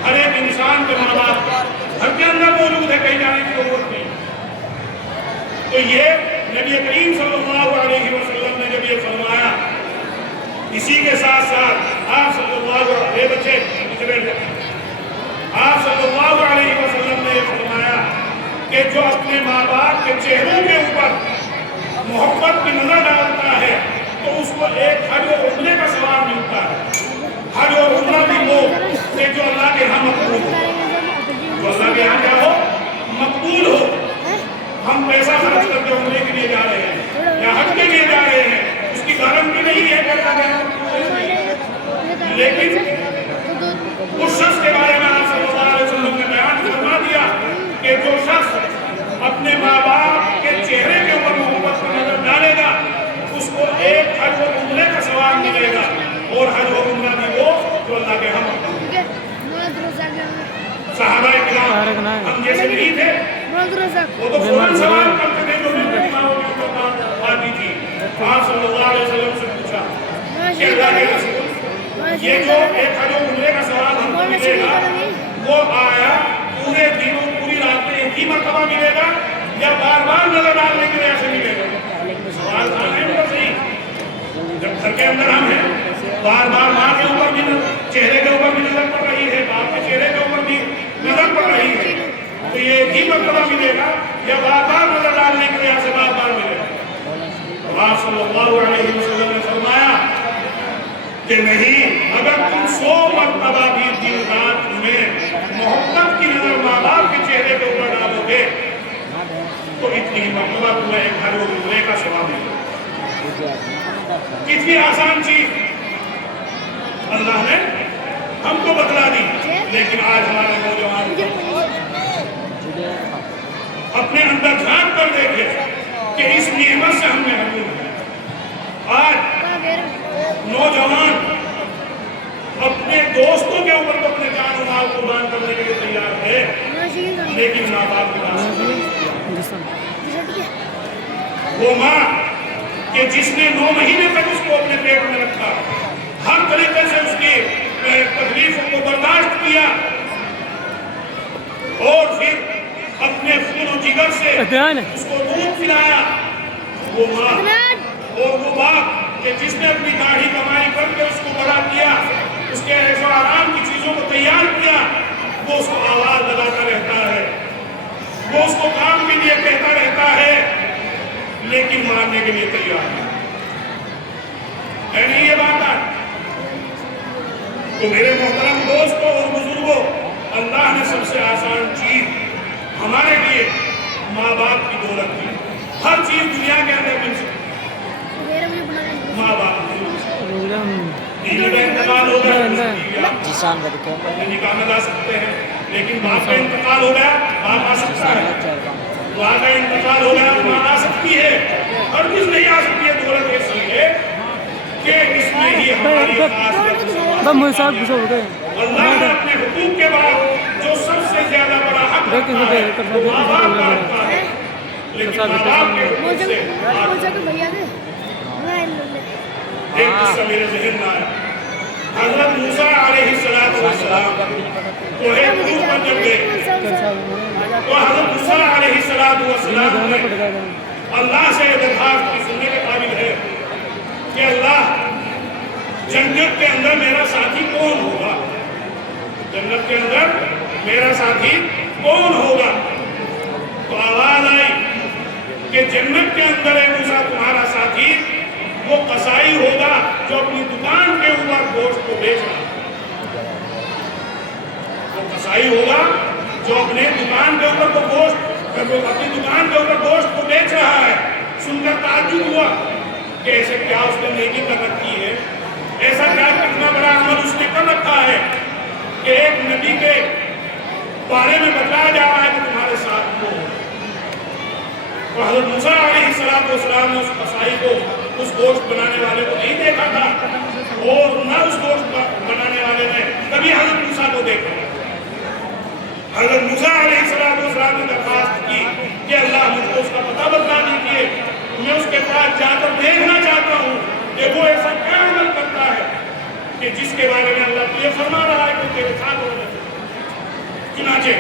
ہر ایک انسان کے ماں باپ گھر کے اندر موجود ہے، کہیں جانے کی ضرورت نہیں۔ تو یہ نبی کریم صلی اللہ علیہ وسلم نے جب یہ فرمایا، اسی کے ساتھ ساتھ آپ صلی اللہ علیہ بچے آپ صلی اللہ علیہ وسلم نے یہ فرمایا کہ جو اپنے ماں باپ کے چہروں کے اوپر محبت کی نظر ڈالتا ہے تو اس کو ایک حج و عمرے کا ثواب ملتا ہے۔ حج اور عمرہ بھی وہ کہ جو اللہ کے یہاں مقبول ہو، جو اللہ کے یہاں کیا ہو؟ مقبول ہو۔ ہم پیسہ خرچ کر کے عمرے کے لیے جا رہے ہیں یا حج کے لیے جا رہے ہیں، اس کی گارنٹی نہیں ہے کہ اللہ کے یہاں مقبول ہے، لیکن اس شخص کے بارے میں آپ صلی اللہ علیہ وسلم نے بیان فرما دیا کہ جو شخص اپنے ماں باپ کے چہرے کے اوپر محبت کا نظر ڈالے گا اس کو ایک حج و عمرے کا ثواب ملے گا، اور حج و عمرہ بھی وہ جو اللہ کے ہم صحابہ کرام ہم جیسے نہیں تھے، وہ تو فوراً سوال کرتے تھے جو میرے ماں کی بات آتی تھی۔ آپ صلی اللہ علیہ وسلم سے پوچھا کہ اللہ کے رسول یہ جو ایک حج و عمرے کا ثواب ہم کو ملے گا وہ آیا پورے دن اور پوری رات میں ایک ہی مرتبہ ملے گا یا بار بار نظر ڈالنے کی وجہ سے ملے گا؟ سوال تھا نہیں صحیح۔ جب گھر کے اندر ہم ہیں بار بار ماں کے اوپر بھی چہرے کے اوپر بھی نظر پڑ رہی ہے، باپ کے چہرے کے اوپر بھی نظر پڑ رہی ہے، تو یہ ایک ہی مرتبہ ملے گا یا بار بار نظر ڈالنے کی وجہ سے بار بار ملے گا؟ آپ صلی اللہ علیہ وسلم نے فرمایا کہ نہیں، اگر تم 100 مرتبہ بھی دن رات میں محبت کی نظر ماں باپ کے چہرے کے اوپر ڈالو گے تو اتنی مرتبہ تمہیں ایک حج و عمرے کا ثواب ملے گا۔ کتنی آسان چیز اللہ نے ہم کو بتلا دی، لیکن آج ہمارے نوجوان اپنے اندر جھانک کر دیکھے کہ اس نعمت سے ہم نے محروم ہیں۔ آج نوجوان اپنے دوستوں کے اوپر تو اپنے جان و مال قربان کرنے کے لیے تیار ہے، لیکن ماں باپ کے پاس وہ ماں کہ جس نے 9 مہینے تک اس کو اپنے پیٹ میں رکھا، ہر طریقے سے اس کی بیان ہے اس کو دودھ پلایا، وہ ماں اور وہ باپ کہ جس نے اپنی داڑھی کمائی کر کے اس کو بڑا کیا، اس کے عیش و آرام کی چیزوں کو تیار کیا، وہ اس کو آواز لگاتا رہتا ہے، وہ اس کو کام کے لیے کہتا رہتا ہے، لیکن ماننے کے لیے تیار ہے نہیں یہ بات ہے؟ تو میرے محترم دوستوں اور بزرگوں، اللہ نے سب سے آسان چیز ہمارے لیے ماں باپ کی دولت دی۔ ہر چیز دنیا کے اندر مل سکتی، ماں باپ بیوی کا انتقال ہو گیا، جسان کا دکھا اپنے نکاح میں لا سکتے ہیں، لیکن باپ کا انتقال ہو گیا باپ آ سکتا ہے، ماں کا انتقال ہو گیا ماں آ سکتی ہے، اور کچھ نہیں آ سکتی ہے دولت اس لیے کہ اس میں ہی ہماری خاص اللہ نے اپنے حقوق کے بعد جو سب سے زیادہ بڑا حق رکھا ہے وہ ماں باپ کا رکھا ہے، لیکن ماں باپ کے حقوق سے ایک قصہ میرے ذہن میں آیا۔ حضرت موسیٰ علیہ السلام کوہ طور پر جب گئے تو حضرت موسیٰ علیہ السلام نے اللہ سے درخواست کی، سننے کے قابل ہے کہ اللہ جنت کے اندر میرا ساتھی کون ہوگا، جنت کے اندر میرا ساتھی کون ہوگا؟ تو آواز آئی کہ جنت کے اندر ہے موسیٰ تمہارا ساتھی وہ قصائی ہوگا جو اپنی دکان کے اوپر گوشت کو بیچ رہا ہے، وہ قصائی ہوگا جو اپنے دکان کے اوپر اپنی دکان کے اوپر گوشت کو بیچ رہا ہے۔ سن کر تعجب ہوا کہ ایسے کیا اس نے نیکی کر رکھی ہے، ایسا کیا کتنا بڑا عمل اس نے کر رکھا ہے کہ ایک نبی کے بارے میں بتایا جا رہا ہے کہ تمہارے ساتھ وہ ہو۔ تو حضرت موسیٰ علیہ السلام نے اس قصائی کو، اس گوشت بنانے والے کو نہیں دیکھا تھا، اور نہ اس گوشت بنانے والے نے کبھی حضرت موسیٰ کو دیکھا۔ حضرت موسیٰ علیہ السلام نے درخواست کی کہ اللہ مجھ کو اس کا پتہ بتا دیجیے، میں اس کے پاس جا کر دیکھنا چاہتا ہوں کہ وہ ایسا کیا عمل کرتا ہے کہ جس کے بارے میں اللہ کو یہ فرما رہا ہے کہ تیرے ساتھ ہوگا۔ چنانچہ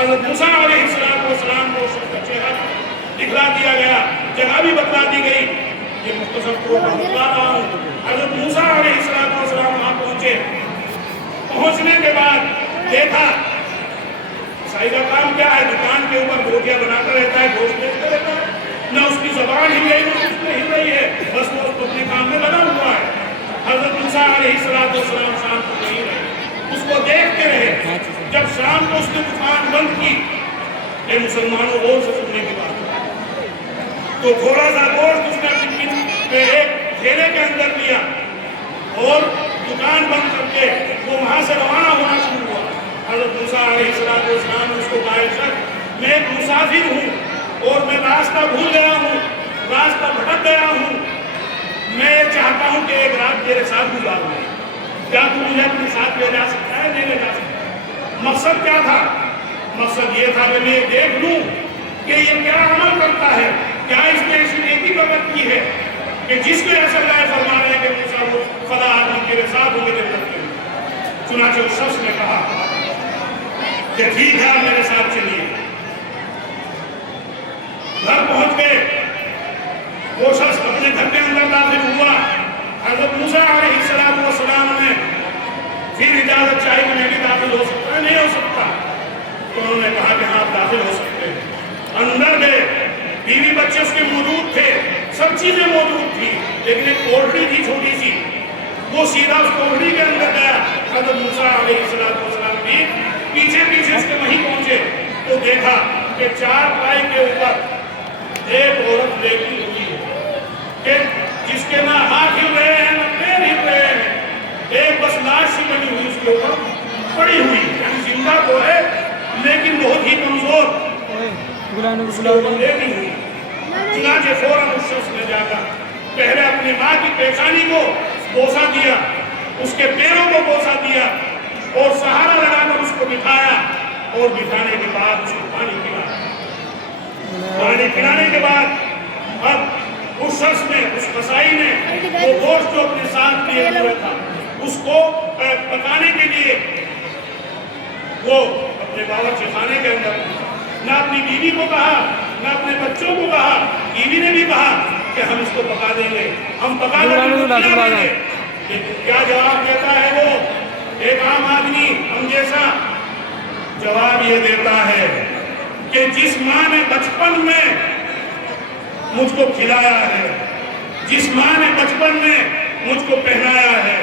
حضرت موسیٰ علیہ السلام کو اس کا چہرہ دکھلا دیا گیا، جگہ بھی بتلا دی گئی۔ یہ مختصر پروگرام بتا رہا ہوں۔ حضرت موسیٰ علیہ السلام وہاں پہنچے، پہنچنے کے بعد دیکھا قصائی کا کام کیا ہے، دکان کے اوپر روٹیاں بناتا رہتا ہے، گوشت بیچتا رہتا ہے، نہ اس کی زبان ہل رہی نہ کچھ نہیں ہل رہی ہے، بس وہ اپنے کام میں لگا ہوا ہے۔ حضرت موسیٰ علیہ السلام شام کو نہیں رہے، اس کو دیکھتے رہے۔ جب شام کو اس نے دکان بند کی، اے مسلمانوں غور سے سننے کی بات، تو تھوڑا سا گوشت اس نے اپنی ایک تھیلے کے اندر لیا اور دکان بند کر کے وہ وہاں سے روانہ ہونا شروع ہوا۔ حضرت موسیٰ علیہ السلام نے اس کو کہا کہ میں ایک مسافر ہوں اور میں راستہ بھول گیا ہوں، راستہ بھٹک گیا ہوں، میں یہ چاہتا ہوں کہ ایک رات تیرے ساتھ گزاروں، کیا تو مجھے اپنے ساتھ لے جا سکتا ہے؟ نہیں لے جا سکتا۔ مقصد کیا تھا؟ مقصد یہ تھا کہ میں دیکھ لوں کہ یہ کیا عمل کرتا ہے، کیا اس نے ایسی نیکی کر رکھی ہے کہ جس کو ایسا اللہ فرما رہے ہیں کہ موسیٰ وہ فلا آدمی تیرے ساتھ ہوں گے جنت کے۔ چنانچہ اس شخص نے کہا کہ ٹھیک ہے آپ میرے ساتھ چلیے۔ گھر پہنچ گئے، وہ شخص اپنے گھر کے اندر داخل ہوا۔ حضرت موسیٰ علیہ السلام نے پھر اجازت چاہی کہ میں بھی داخل ہو سکتا ہے؟ نہیں ہو سکتا۔ تو انہوں نے کہا کہ ہاں آپ داخل ہو سکتے ہیں۔ اندر گئے، بیوی بچے اس کے موجود تھے، سب چیزیں موجود تھی، لیکن ایک کوٹڑی تھی چھوٹی سی، وہ سیدھا اس کوٹڑی کے اندر گیا۔ حضرت موسیٰ علیہ السلام بھی پیچھے اس کے وہیں پہنچے تو دیکھا کہ چار پائی کے اوپر ایک عورت لیٹی ہوئی ہے کہ جس کے نہ ہاتھ ہل رہے ہیں نہ پیر ہل رہے ہیں، ایک بس لاش سی بنی ہوئی اس کے اوپر پڑی ہوئی، یعنی زندہ تو ہے لیکن بہت ہی کمزور لیٹی ہوئی۔ چنانچہ فوراً اس شخص نے جا کر پہلے اپنی ماں کی پیشانی کو بوسہ دیا، اس کے پیروں کو بوسہ دیا اور سہارا لگا کر اس کو بٹھایا، اور بٹھانے کے بعد اس کو پانی پلایا۔ پانی پلانے کے بعد اب اس شخص نے، اس قصائی نے وہ گوشت جو اپنے ساتھ لیے ہوئے تھا اس کو پکانے کے لیے وہ اپنے باورچی خانے کے اندر نہ اپنی بیوی کو کہا نہ اپنے بچوں کو کہا، بیوی نے بھی کہا کہ ہم اس کو پکا دیں گے، ہم پکا کر کھلا دیں گے۔ لیکن کیا جواب دیتا ہے وہ ایک عام آدمی ہم جیسا؟ جواب یہ دیتا ہے کہ جس ماں نے بچپن میں مجھ کو کھلایا ہے، جس ماں نے بچپن میں مجھ کو پہنایا ہے،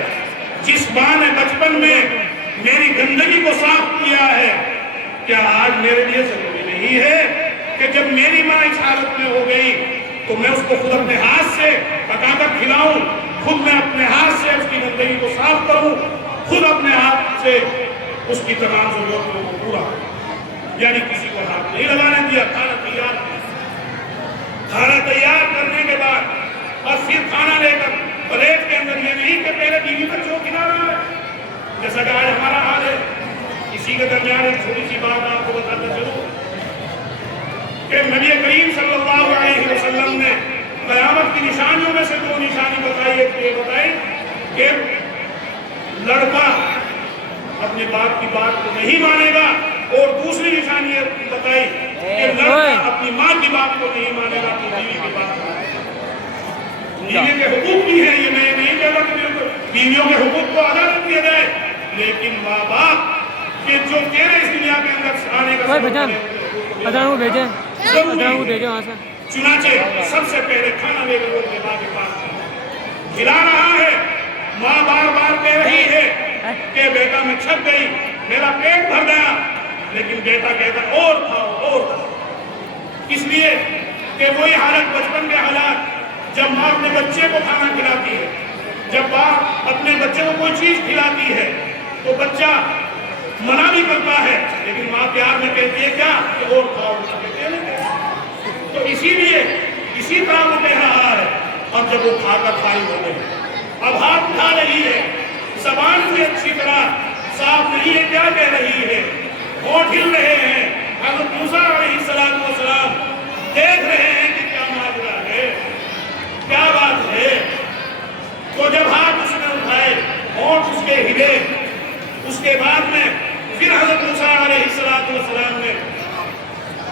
جس ماں نے بچپن میں میری گندگی کو صاف کیا ہے، کیا آج میرے لیے ضروری نہیں ہے کہ جب میری ماں اس حالت میں ہو گئی تو میں اس کو خود اپنے ہاتھ سے پکا کر کھلاؤں، خود میں اپنے ہاتھ سے اس کی گندگی کو صاف کروں، خود اپنے ہاتھ سے اس کی تمام ضرورتوں کو پورا کروں؟ یعنی کسی کو ہاتھ نہیں لگانے دیا، کھانا تیار کرنے کے بعد اور پھر کھانا لے کر پلیٹ کے اندر، یہ نہیں کہ پہلے بیوی بچوں کو کھلا رہا ہے جیسا کہ آج ہمارا حال ہے۔ اسی کے درمیان ایک چھوٹی سی بات آپ کو بتاتا چلوں کہ نبی کریم صلی اللہ علیہ وسلم نے قیامت کی نشانیوں میں سے 2 نشانی بتائی۔ ایک یہ بتائی کہ لڑکا اپنے باپ کی بات کو نہیں مانے گا، اور دوسری نشانی یہ بتائی کہ لڑکا اپنی ماں کی بات کو نہیں مانے گا، اپنی بیوی کی بات کو مانے گا۔ بیوی کے حقوق بھی ہیں، یہ میں نہیں کہتا کہ بیویوں کے حقوق کو ادا کر دیا جائے، لیکن ماں باپ کہ جو تیرے اس دنیا کے اندر آنے کا سبب ہے، چنانچہ سب سے پہلے کھانا لے کر وہ ماں کے پاس کھلا رہا ہے۔ ماں بار بار کہہ رہی ہے کہ بیٹا میں چھک گئی، میرا پیٹ بھر گیا، لیکن بیٹا کہتا اور کھاؤ اور کھاؤ۔ اس لیے کہ وہی حالت بچپن کے حالات جب ماں اپنے بچے کو کھانا کھلاتی ہے، جب باپ اپنے بچے کو کوئی چیز کھلاتی ہے تو بچہ منع بھی کرتا ہے، لیکن ماں پیار میں کہتی ہے کیا کہ اور کھاؤ، کہتے ہیں۔ تو اسی لیے اسی طرح وہ کہہ رہا ہے، اور جب وہ کھا کر فارغ ہو گئے، اب ہاتھ اٹھا رہی ہے، زبان بھی اچھی طرح صاف نہیں ہے، کیا کہہ رہی ہے، ہونٹ ہل رہے ہیں۔ حضرت موسیٰ علیہ السلام دیکھ رہے ہیں کہ کیا ماجرا ہے، کیا بات ہے۔ تو جب ہاتھ اس نے اٹھائے، ہونٹ اس کے ہلے، اس کے بعد میں پھر حضرت موسیٰ علیہ السلام نے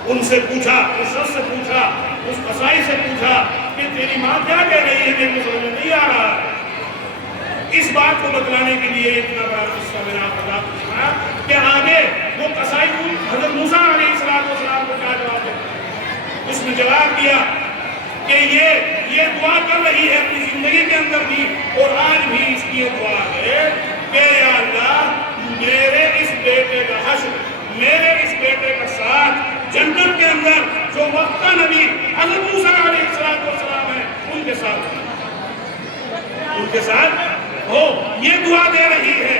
ان سے پوچھا، اس شخص سے پوچھا، اس قصائی سے پوچھا کہ تیری ماں کیا کہہ رہی ہے، میرے سمجھ میں نہیں آ رہا۔ اس بات کو بتلانے کے لیے اتنا بڑا قصہ میں نے آپ بتا دیا کہ آگے وہ قصائی حضرت موسیٰ علیہ السلام کو کیا جواب دیا۔ اس نے جواب دیا کہ یہ دعا کر رہی ہے اپنی زندگی کے اندر بھی، اور آج بھی اس کی دعا ہے کہ یا اللہ میرے اس بیٹے کا حشر، میرے اس بیٹے کا ساتھ جنت کے اندر جو وقت کا نبی حضرت موسیٰ علیہ السلام ہے ان کے ساتھ ہو۔ یہ دعا دے رہی ہے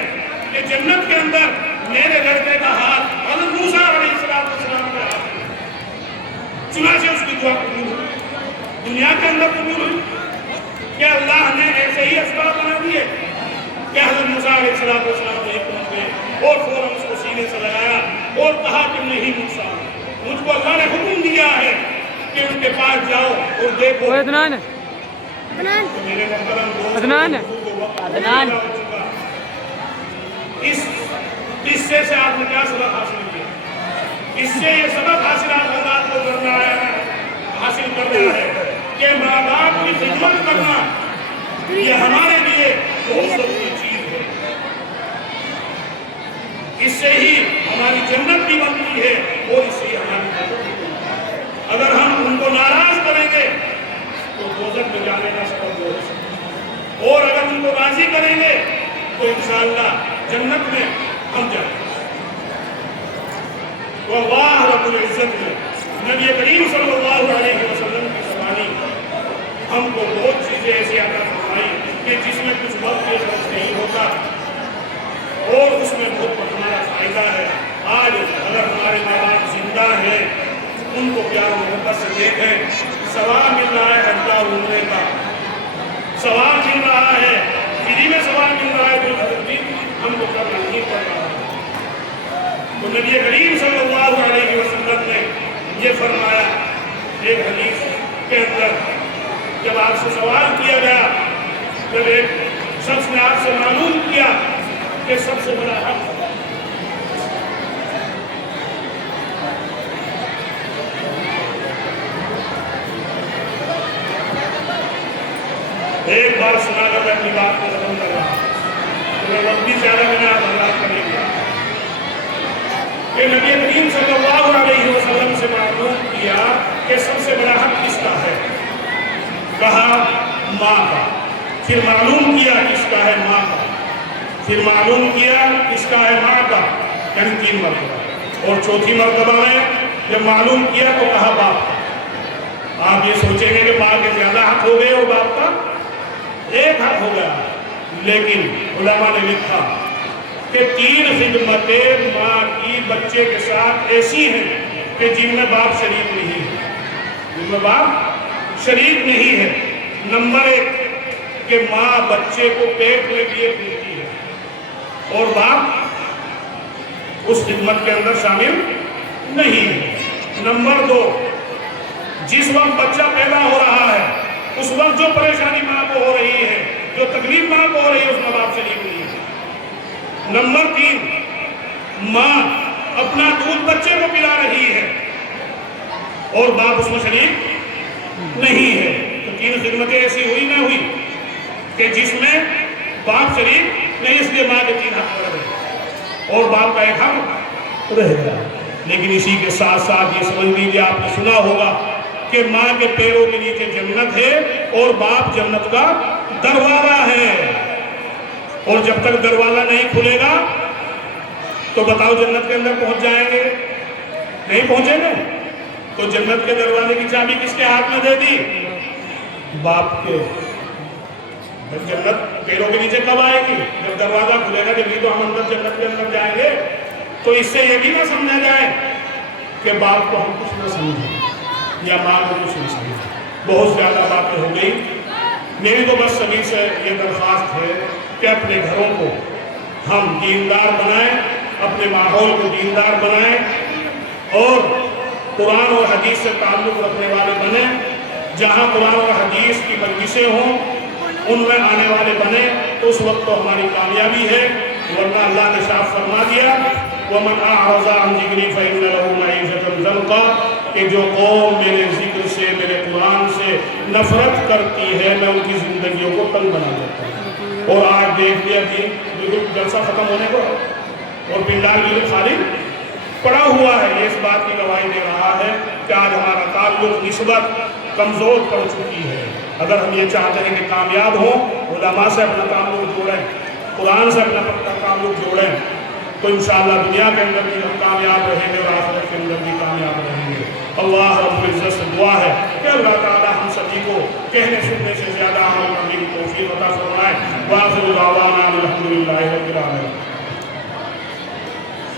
کہ جنت کے اندر میرے لڑکے کا ہاتھ حضرت موسیٰ علیہ السلام کا ہاتھ، چنانچہ اس کی دعا قبول ہوئی، دنیا کے اندر قبول ہوئی کہ اللہ نے ایسے ہی اسباب بنا دیے کہ حضرت موسیٰ علیہ السلام نہیں پہنچ گئے، اور فوراً اس کو سینے سے لگایا اور کہا کہ نہیں موسیٰ، مجھ کو اللہ نے حکم دیا ہے کہ ان کے پاس جاؤ اور دیکھو۔ اس قصے سے آپ نے کیا سبق حاصل کیا؟ اس سے یہ سبق حاصل کو کرنا ہے، حاصل کرنا ہے کہ ماں باپ کی خدمت کرنا یہ ہمارے لیے بہت ضروری چیز ہے۔ اس سے ہی ہماری جنت بھی بنتی ہے اور اس سے ہی ہماری جنت بھی بنتی ہے۔ اگر ہم ان کو ناراض کریں گے تو دوزخ میں جانے کا سبب ہو سکتا ہے، اور اگر ان کو راضی کریں گے تو انشاءاللہ جنت میں ہم جائیں گے۔ تو اللہ رب العزت نے نبی کریم صلی اللہ علیہ وسلم کی زبانی ہم کو بہت چیزیں ایسی عطا فرمائی کہ جس میں کچھ وقت کے خرچ نہیں ہوتا اور اس میں بہت ہمارا فائدہ ہے۔ آج اگر ہمارے ماں باپ زندہ ہیں ان کو پیار محبت سے دیکھیں، ثواب مل رہا ہے حج کا عمرے کا، ثواب مل رہا ہے، فری میں ثواب مل رہا ہے، جو تدبیر ہم کو کرنا نہیں پڑ رہا۔ تو نبی کریم صلی اللہ علیہ وسلم نے یہ فرمایا ایک حدیث کے اندر، جب آپ سے سوال کیا گیا، جب ایک شخص نے آپ سے معلوم کیا کہ سب سے بڑا حق بار سنا کر میں اپنی بات کو ختم کر رہا ہوں. وقت بھی زیادہ میں نے آپ حضرات کریں گے کہ نبی کریم صلی اللہ علیہ وسلم سے معلوم کیا کہ سب سے بڑا حق کس کا ہے. کہا ماں کا. پھر معلوم کیا کس کا ہے. ماں کا. پھر معلوم کیا کس کا ہے. ماں کا. یعنی 3 مرتبہ. اور چوتھی مرتبہ میں جب معلوم کیا تو کہا باپ کا. آپ یہ سوچیں گے کہ ماں کے زیادہ حق ہو گئے اور باپ کا ایک حق ہو گیا. لیکن علماء نے لکھا کہ 3 خدمتیں ماں کی بچے کے ساتھ ایسی ہیں کہ جن میں باپ شریک نہیں ہے. جن میں باپ شریک نہیں ہے. نمبر 1 کہ ماں بچے کو پیٹ میں لیے پھرتی ہے اور باپ اس خدمت کے اندر شامل نہیں ہے. نمبر 2 جس وقت بچہ پیدا ہو رہا ہے اس وقت جو پریشانی ماں کو ہو رہی ہے, جو تکلیف ماں کو ہو رہی ہے, اس میں باپ شریک نہیں ہے. نمبر 3 ماں اپنا دودھ بچے کو پلا رہی ہے اور باپ اس میں شریک نہیں ہے. تو 3 خدمتیں ایسی ہوئی نہ ہوئی کہ جس میں باپ شریک نہیں, اس لیے ماں کے 3 حق رہے اور باپ کا ایک حق رہ گیا. لیکن اسی کے ساتھ ساتھ یہ سمجھ لیجیے, آپ نے سنا ہوگا کہ ماں کے پیروں کے نیچے جنت ہے اور باپ جنت کا دروازہ ہے. اور جب تک دروازہ نہیں کھلے گا تو بتاؤ جنت کے اندر پہنچ جائیں گے؟ نہیں پہنچیں گے. تو جنت کے دروازے کی چابی کس کے ہاتھ میں دے دی؟ باپ کے. جنت پیروں کے نیچے کب آئے گی؟ جب دروازہ کھلے گا. جب تو ہم اندر جنت کے اندر جائیں گے. تو اس سے یہ بھی نہ سمجھا جائے کہ باپ کو ہم کچھ نہ سمجھیں یا ماں کو کچھ نہیں سمجھیں. بہت زیادہ باتیں ہو گئی. میری تو بس سبھی سے یہ درخواست ہے کہ اپنے گھروں کو ہم دیندار بنائیں, اپنے ماحول کو دیندار بنائیں اور قرآن اور حدیث سے تعلق رکھنے والے بنیں. جہاں قرآن اور حدیث کی مجلسیں ہوں ان میں آنے والے بنیں تو اس وقت تو ہماری کامیابی ہے. ورنہ اللہ نے صاف فرما دیا وَمَنْ أَعْرَضَ عَنْ ذِكْرِي فَإِنَّ لَهُ مَعِيشَةً ضَنْكًا, کہ جو قوم میرے ذکر سے, میرے قرآن سے نفرت کرتی ہے میں ان کی زندگیوں کو تنگ بنا دیتا ہوں. اور آج دیکھ لیا کہ بالکل جلسہ ختم ہونے کو اور پنڈال بالکل خالی پڑا ہوا ہے. یہ اس بات کی گواہی دے رہا ہے کہ آج ہمارا تعلق نسبت کمزور پڑ چکی ہے. اگر ہم یہ چاہتے ہیں کہ کامیاب ہوں, علماء سے اپنا تعلق جوڑیں, قرآن سے اپنا تعلق جوڑیں, تو انشاءاللہ دنیا کے اندر بھی ہم کامیاب رہیں گے اور آخرت کے اندر بھی کامیاب رہیں گے. اللہ رب العزت سے دعا ہے کہ اللہ تعالی ہم سبھی کو کہنے سننے سے زیادہ عمل کرنے کی توفیق عطا فرمائے. وآخر دعوانا الحمدللہ رب العالمین.